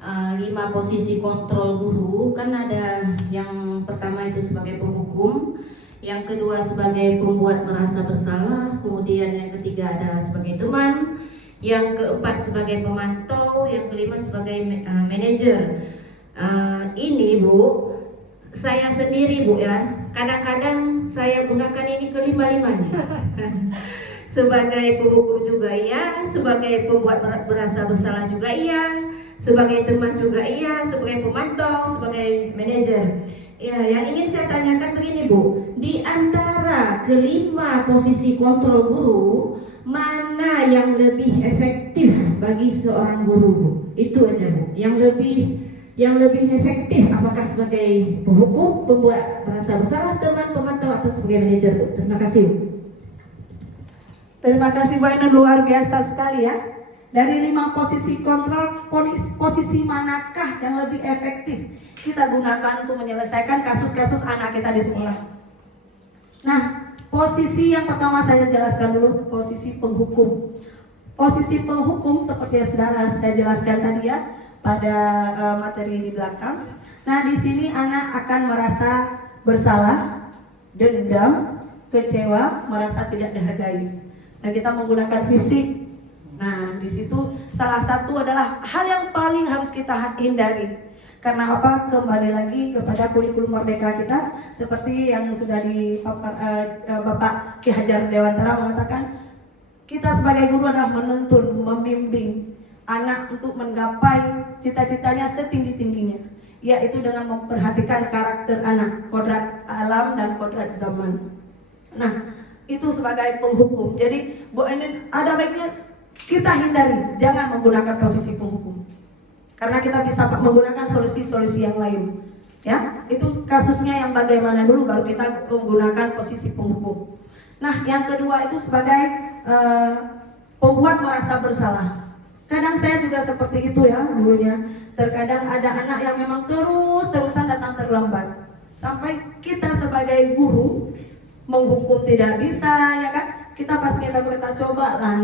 5 posisi kontrol guru, kan ada yang pertama itu sebagai penghukum, yang kedua sebagai pembuat merasa bersalah, kemudian yang ketiga ada sebagai teman, yang keempat sebagai pemantau, yang kelima sebagai manajer. Ini Bu, saya sendiri Bu ya, kadang-kadang saya gunakan ini kelima-limanya. Sebagai penghukum juga iya, sebagai pembuat merasa bersalah juga iya, sebagai teman juga iya, sebagai pemantau, sebagai manajer. Ya, yang ingin saya tanyakan begini Bu, di antara kelima posisi kontrol guru, mana yang lebih efektif bagi seorang guru Bu? Itu aja Bu, yang lebih efektif, apakah sebagai penghukum, pembuat merasa bersalah, teman, pemantau, atau sebagai manajer Bu? Terima kasih Bu. Terima kasih Bu Ainun, luar biasa sekali ya. Dari 5 posisi kontrol, posisi manakah yang lebih efektif kita gunakan untuk menyelesaikan kasus-kasus anak kita di sekolah? Nah, posisi yang pertama saya jelaskan dulu, posisi penghukum. Posisi penghukum seperti yang sudah saya jelaskan tadi ya pada materi di belakang. Nah, di sini anak akan merasa bersalah, dendam, kecewa, merasa tidak dihargai. Dan kita menggunakan fisik. Nah, di situ salah satu adalah hal yang paling harus kita hindari. Karena apa? Kembali lagi kepada kurikulum merdeka kita, seperti yang sudah Bapak Ki Hajar Dewantara mengatakan, kita sebagai guru adalah menuntun, membimbing anak untuk menggapai cita-citanya setinggi-tingginya, yaitu dengan memperhatikan karakter anak, kodrat alam dan kodrat zaman. Nah, itu sebagai penghukum. Jadi Bu Ainun, ada baiknya kita hindari, jangan menggunakan posisi penghukum, karena kita bisa menggunakan solusi-solusi yang lain. Ya, itu kasusnya yang bagaimana dulu, baru kita menggunakan posisi penghukum. Nah, yang kedua itu sebagai pembuat merasa bersalah. Kadang saya juga seperti itu ya dulunya. Terkadang ada anak yang memang terus-terusan datang terlambat, sampai kita sebagai guru menghukum tidak bisa, ya kan? Kita pasti akan berkata, coba lah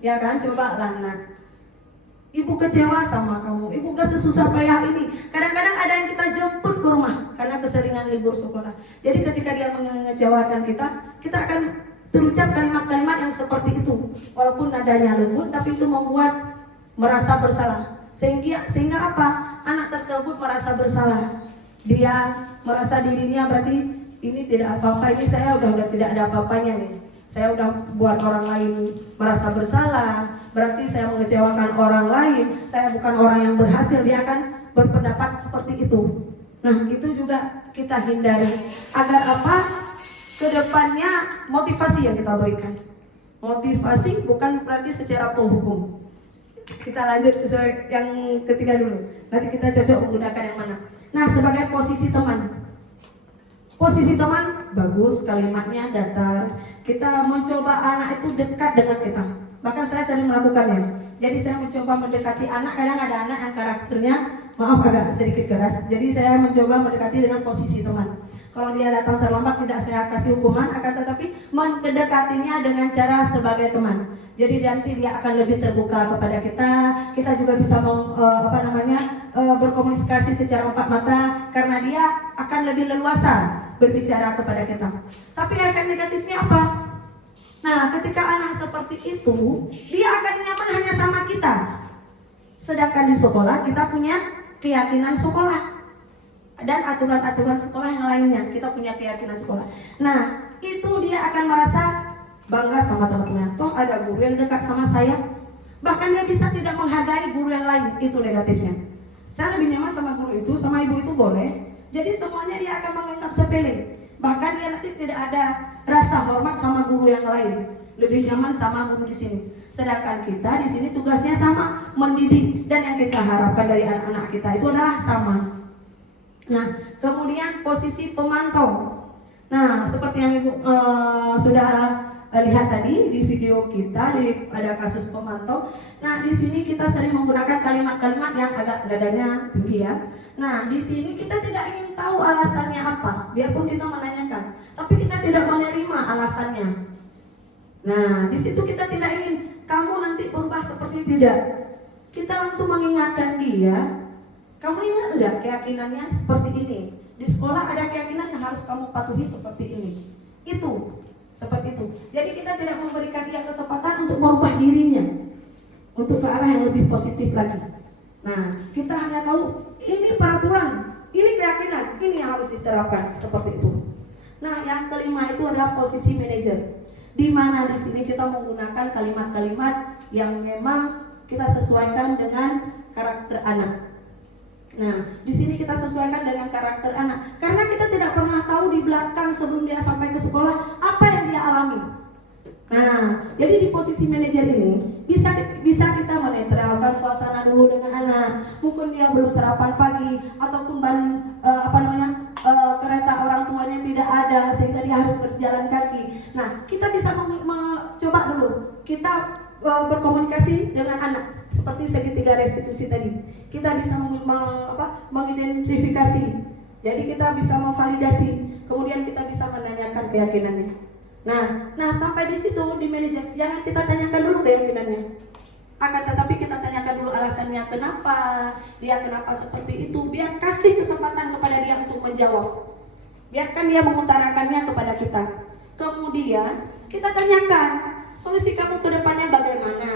ya kan, coba lah ibu kecewa sama kamu, ibu udah sesusah payah ini. Kadang-kadang ada yang kita jemput ke rumah karena keseringan libur sekolah. Jadi ketika dia mengecewakan kita akan terucap kalimat-kalimat yang seperti itu, walaupun nadanya lembut, tapi itu membuat merasa bersalah. Sehingga apa? Anak tersebut merasa bersalah. Dia merasa dirinya berarti ini tidak apa-apa, ini saya udah tidak ada apa-apanya nih. Saya udah buat orang lain merasa bersalah, berarti saya mengecewakan orang lain, saya bukan orang yang berhasil. Dia akan berpendapat seperti itu. Nah, itu juga kita hindari. Agar apa? Kedepannya motivasi yang kita berikan. Motivasi bukan berarti secara penghukum. Kita lanjut ke yang ketiga dulu. Nanti kita cocok menggunakan yang mana. Nah, sebagai posisi teman. Posisi teman bagus, kalimatnya datar. Kita mencoba anak itu dekat dengan kita. Bahkan saya sering melakukannya. Jadi saya mencoba mendekati anak. Kadang ada anak yang karakternya agak sedikit keras. Jadi saya mencoba mendekati dengan posisi teman. Kalau dia datang terlambat tidak saya kasih hukuman, akan tetapi mendekatinya dengan cara sebagai teman. Jadi nanti dia akan lebih terbuka kepada kita. Kita juga bisa berkomunikasi secara empat mata, karena dia akan lebih leluasa berbicara kepada kita. Tapi efek negatifnya apa? Nah, ketika anak seperti itu, dia akan nyaman hanya sama kita. Sedangkan di sekolah kita punya keyakinan sekolah dan aturan-aturan sekolah yang lainnya. Kita punya keyakinan sekolah. Nah, itu dia akan merasa bangga sama teman-teman. Toh ada guru yang dekat sama saya. Bahkan dia bisa tidak menghargai guru yang lain. Itu negatifnya. Saya lebih nyaman sama guru itu, sama ibu itu boleh. Jadi semuanya dia akan menganggap sepele. Bahkan dia nanti tidak ada rasa hormat sama guru yang lain. Lebih nyaman sama guru di sini. Sedangkan kita di sini tugasnya sama, mendidik, dan yang kita harapkan dari anak-anak kita itu adalah sama. Nah, kemudian posisi pemantau. Nah, seperti yang Ibu sudah lihat tadi di video kita, ada kasus pemantau. Nah, di sini kita sering menggunakan kalimat-kalimat yang agak nadanya tinggi ya. Nah, di sini kita tidak ingin tahu alasannya apa, biarpun kita menanyakan, tapi kita tidak menerima alasannya. Nah, di situ kita tidak ingin kamu nanti berubah seperti tidak. Kita langsung mengingatkan dia, kamu ingat enggak keyakinannya seperti ini? Di sekolah ada keyakinan yang harus kamu patuhi seperti ini. Itu, seperti itu. Jadi kita tidak memberikan dia kesempatan untuk merubah dirinya untuk ke arah yang lebih positif lagi. Nah, kita hanya tahu ini peraturan, ini keyakinan, ini yang harus diterapkan seperti itu. Nah, yang kelima itu adalah posisi manajer, di mana di sini kita menggunakan kalimat-kalimat yang memang kita sesuaikan dengan karakter anak. Nah, di sini kita sesuaikan dengan karakter anak, karena kita tidak pernah tahu di belakang sebelum dia sampai ke sekolah apa yang dia alami. Nah, jadi di posisi manajer ini bisa kita menetralkan suasana dulu dengan anak. Mungkin dia belum sarapan pagi ataupun kereta orang tuanya tidak ada sehingga dia harus berjalan kaki. Nah, kita bisa coba dulu kita berkomunikasi dengan anak seperti segitiga restitusi tadi. Kita bisa mengidentifikasi. Jadi kita bisa memvalidasi. Kemudian kita bisa menanyakan keyakinannya. Nah sampai di situ di manajer jangan kita tanyakan dulu keyakinannya. Akan tetapi kita tanyakan dulu alasannya kenapa seperti itu. Biar kasih kesempatan kepada dia untuk menjawab. Biarkan dia mengutarakannya kepada kita. Kemudian kita tanyakan solusi kamu ke depannya bagaimana?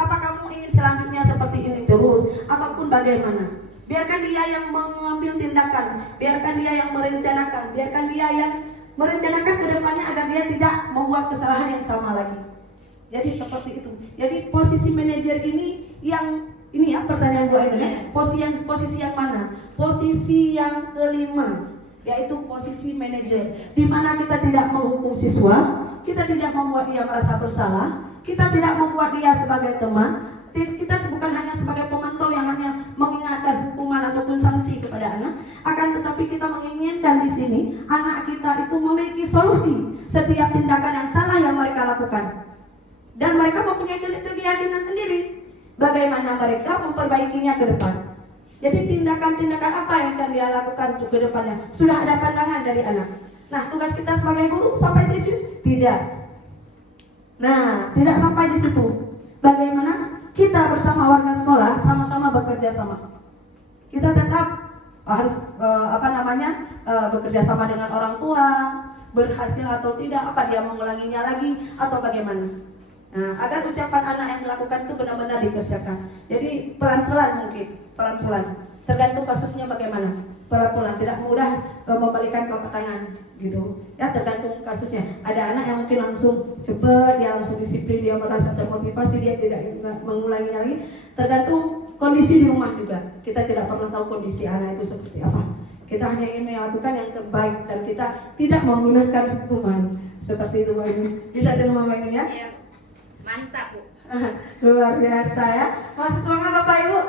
Apa kamu ingin selanjutnya seperti ini terus ataupun bagaimana? Biarkan dia yang mengambil tindakan, biarkan dia yang merencanakan, biarkan dia yang merencanakan ke depannya agar dia tidak membuat kesalahan yang sama lagi. Jadi seperti itu. Jadi posisi manajer ini ya pertanyaan gua ini ya. Posisi yang mana? Posisi yang kelima, yaitu posisi manajer, di mana kita tidak menghukum siswa, kita tidak membuat dia merasa bersalah, kita tidak membuat dia sebagai teman, kita bukan hanya sebagai pemantau yang hanya mengingatkan hukuman ataupun sanksi kepada anak, akan tetapi kita menginginkan di sini anak kita itu memiliki solusi setiap tindakan yang salah yang mereka lakukan, dan mereka mempunyai keyakinan sendiri bagaimana mereka memperbaikinya ke depan. Jadi tindakan-tindakan apa yang akan dia lakukan untuk ke depannya sudah ada pandangan dari anak. Nah, tugas kita sebagai guru sampai di situ? Tidak. Nah, tidak sampai di situ. Bagaimana kita bersama warga sekolah sama-sama bekerja sama. Kita tetap harus bekerja sama dengan orang tua, berhasil atau tidak, apa dia mengulanginya lagi atau bagaimana. Nah, agar ucapan anak yang dilakukan itu benar-benar dikerjakan. Jadi pelan-pelan mungkin, pelan-pelan. Tergantung kasusnya bagaimana. Pelan-pelan, tidak mudah membalikan telapak tangan gitu. Ya, tergantung kasusnya. Ada anak yang mungkin langsung cepat, dia langsung disiplin, dia merasa termotivasi, dia tidak mengulangi lagi. Tergantung kondisi di rumah juga. Kita tidak pernah tahu kondisi anak itu seperti apa. Kita hanya ingin melakukan yang terbaik dan kita tidak menggunakan hukuman. Seperti itu, Mbak Ibu. Bisa diterima Mbak Ibu ya? Iya. Mantap, Bu. Luar biasa ya. Masih semangat Bapak Ibu?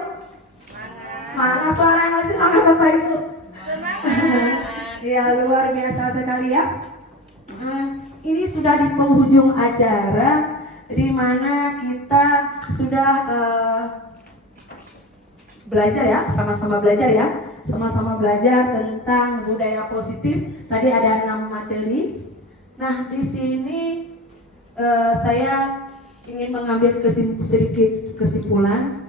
Semangat. Mana suara yang masih semangat Bapak Ibu? Semangat. Ya, luar biasa sekali ya. Ini sudah di penghujung acara, di mana kita sudah belajar ya, sama-sama belajar ya, sama-sama belajar tentang budaya positif. Tadi ada 6 materi. Nah, di sini saya ingin mengambil sedikit kesimpulan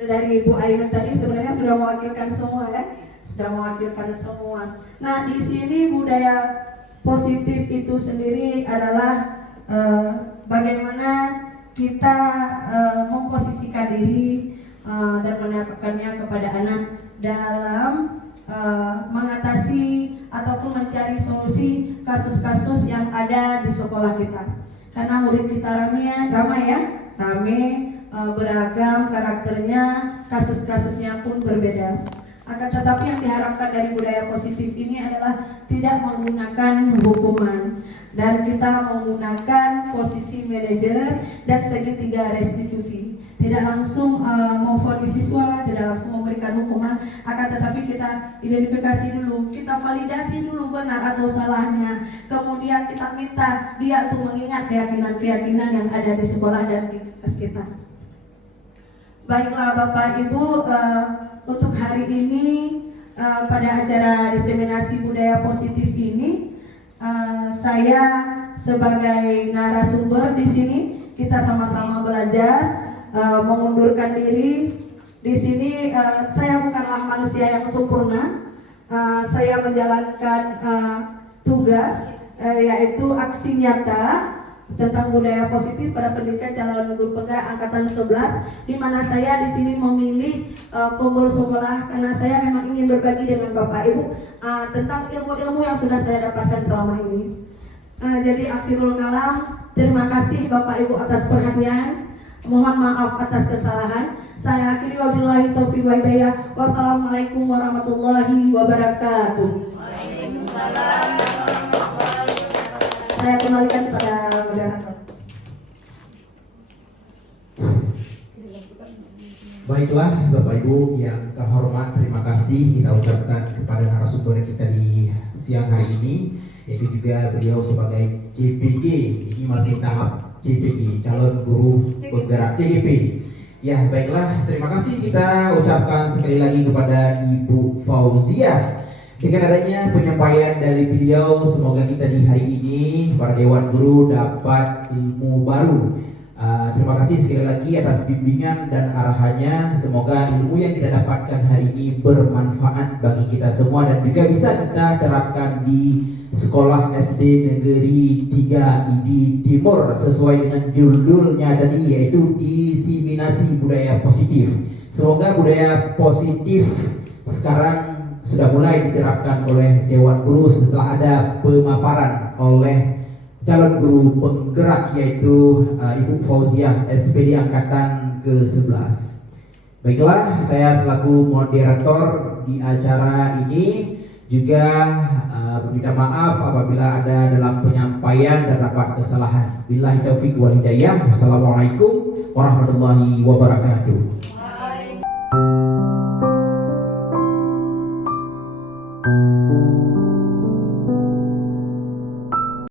dari Ibu Ainun tadi. Sebenarnya sudah mewakilkan semua ya, sudah mewakilkan semua. Nah, di sini budaya positif itu sendiri adalah bagaimana kita memposisikan diri dan menerapkannya kepada anak dalam mengatasi ataupun mencari solusi kasus-kasus yang ada di sekolah kita. Karena murid kita ramai ya, beragam karakternya, kasus-kasusnya pun berbeda. Akan tetapi yang diharapkan dari budaya positif ini adalah tidak menggunakan hukuman, dan kita menggunakan posisi manajer dan segitiga restitusi. Tidak langsung memvonis siswa, tidak langsung memberikan hukuman, akan tetapi kita identifikasi dulu, kita validasi dulu benar atau salahnya. Kemudian kita minta dia untuk mengingat keyakinan-keyakinan yang ada di sekolah dan di kelas kita. Baiklah Bapak Ibu, untuk hari ini pada acara diseminasi budaya positif ini, saya sebagai narasumber di sini, kita sama-sama belajar, mengundurkan diri. Di sini saya bukanlah manusia yang sempurna. Saya menjalankan tugas yaitu aksi nyata tentang budaya positif pada pendidikan calon guru penggerak angkatan 11, di mana saya di sini memilih kumpul sekolah karena saya memang ingin berbagi dengan Bapak Ibu tentang ilmu-ilmu yang sudah saya dapatkan selama ini. Jadi akhirul kalam, terima kasih Bapak Ibu atas perhatian. Mohon maaf atas kesalahan. Saya akhiri wabillahi taufiq wal hidayah. Wassalamualaikum warahmatullahi wabarakatuh. Waalaikumsalam. Saya kembalikan kepada moderator. Baiklah Bapak Ibu yang terhormat, terima kasih kita ucapkan kepada narasumber kita di siang hari ini, yaitu juga beliau sebagai CPG. Ini masih tahap CPG, calon guru penggerak CGP. Ya baiklah, terima kasih kita ucapkan sekali lagi kepada Ibu Fauziah. Dengan adanya penyampaian dari beliau, semoga kita di hari ini para Dewan Guru dapat ilmu baru. Terima kasih sekali lagi atas bimbingan dan arahannya. Semoga ilmu yang kita dapatkan hari ini bermanfaat bagi kita semua dan juga bisa kita terapkan di Sekolah SD Negeri 3 ID Timur sesuai dengan judulnya tadi, yaitu diseminasi budaya positif. Semoga budaya positif sekarang sudah mulai diterapkan oleh Dewan Guru setelah ada pemaparan oleh calon guru penggerak, yaitu Ibu Fauziah SPD Angkatan ke-11. Baiklah, saya selaku moderator di acara ini juga meminta maaf apabila ada dalam penyampaian terdapat kesalahan. Billahi taufiq wal hidayah. Wassalamualaikum warahmatullahi wabarakatuh.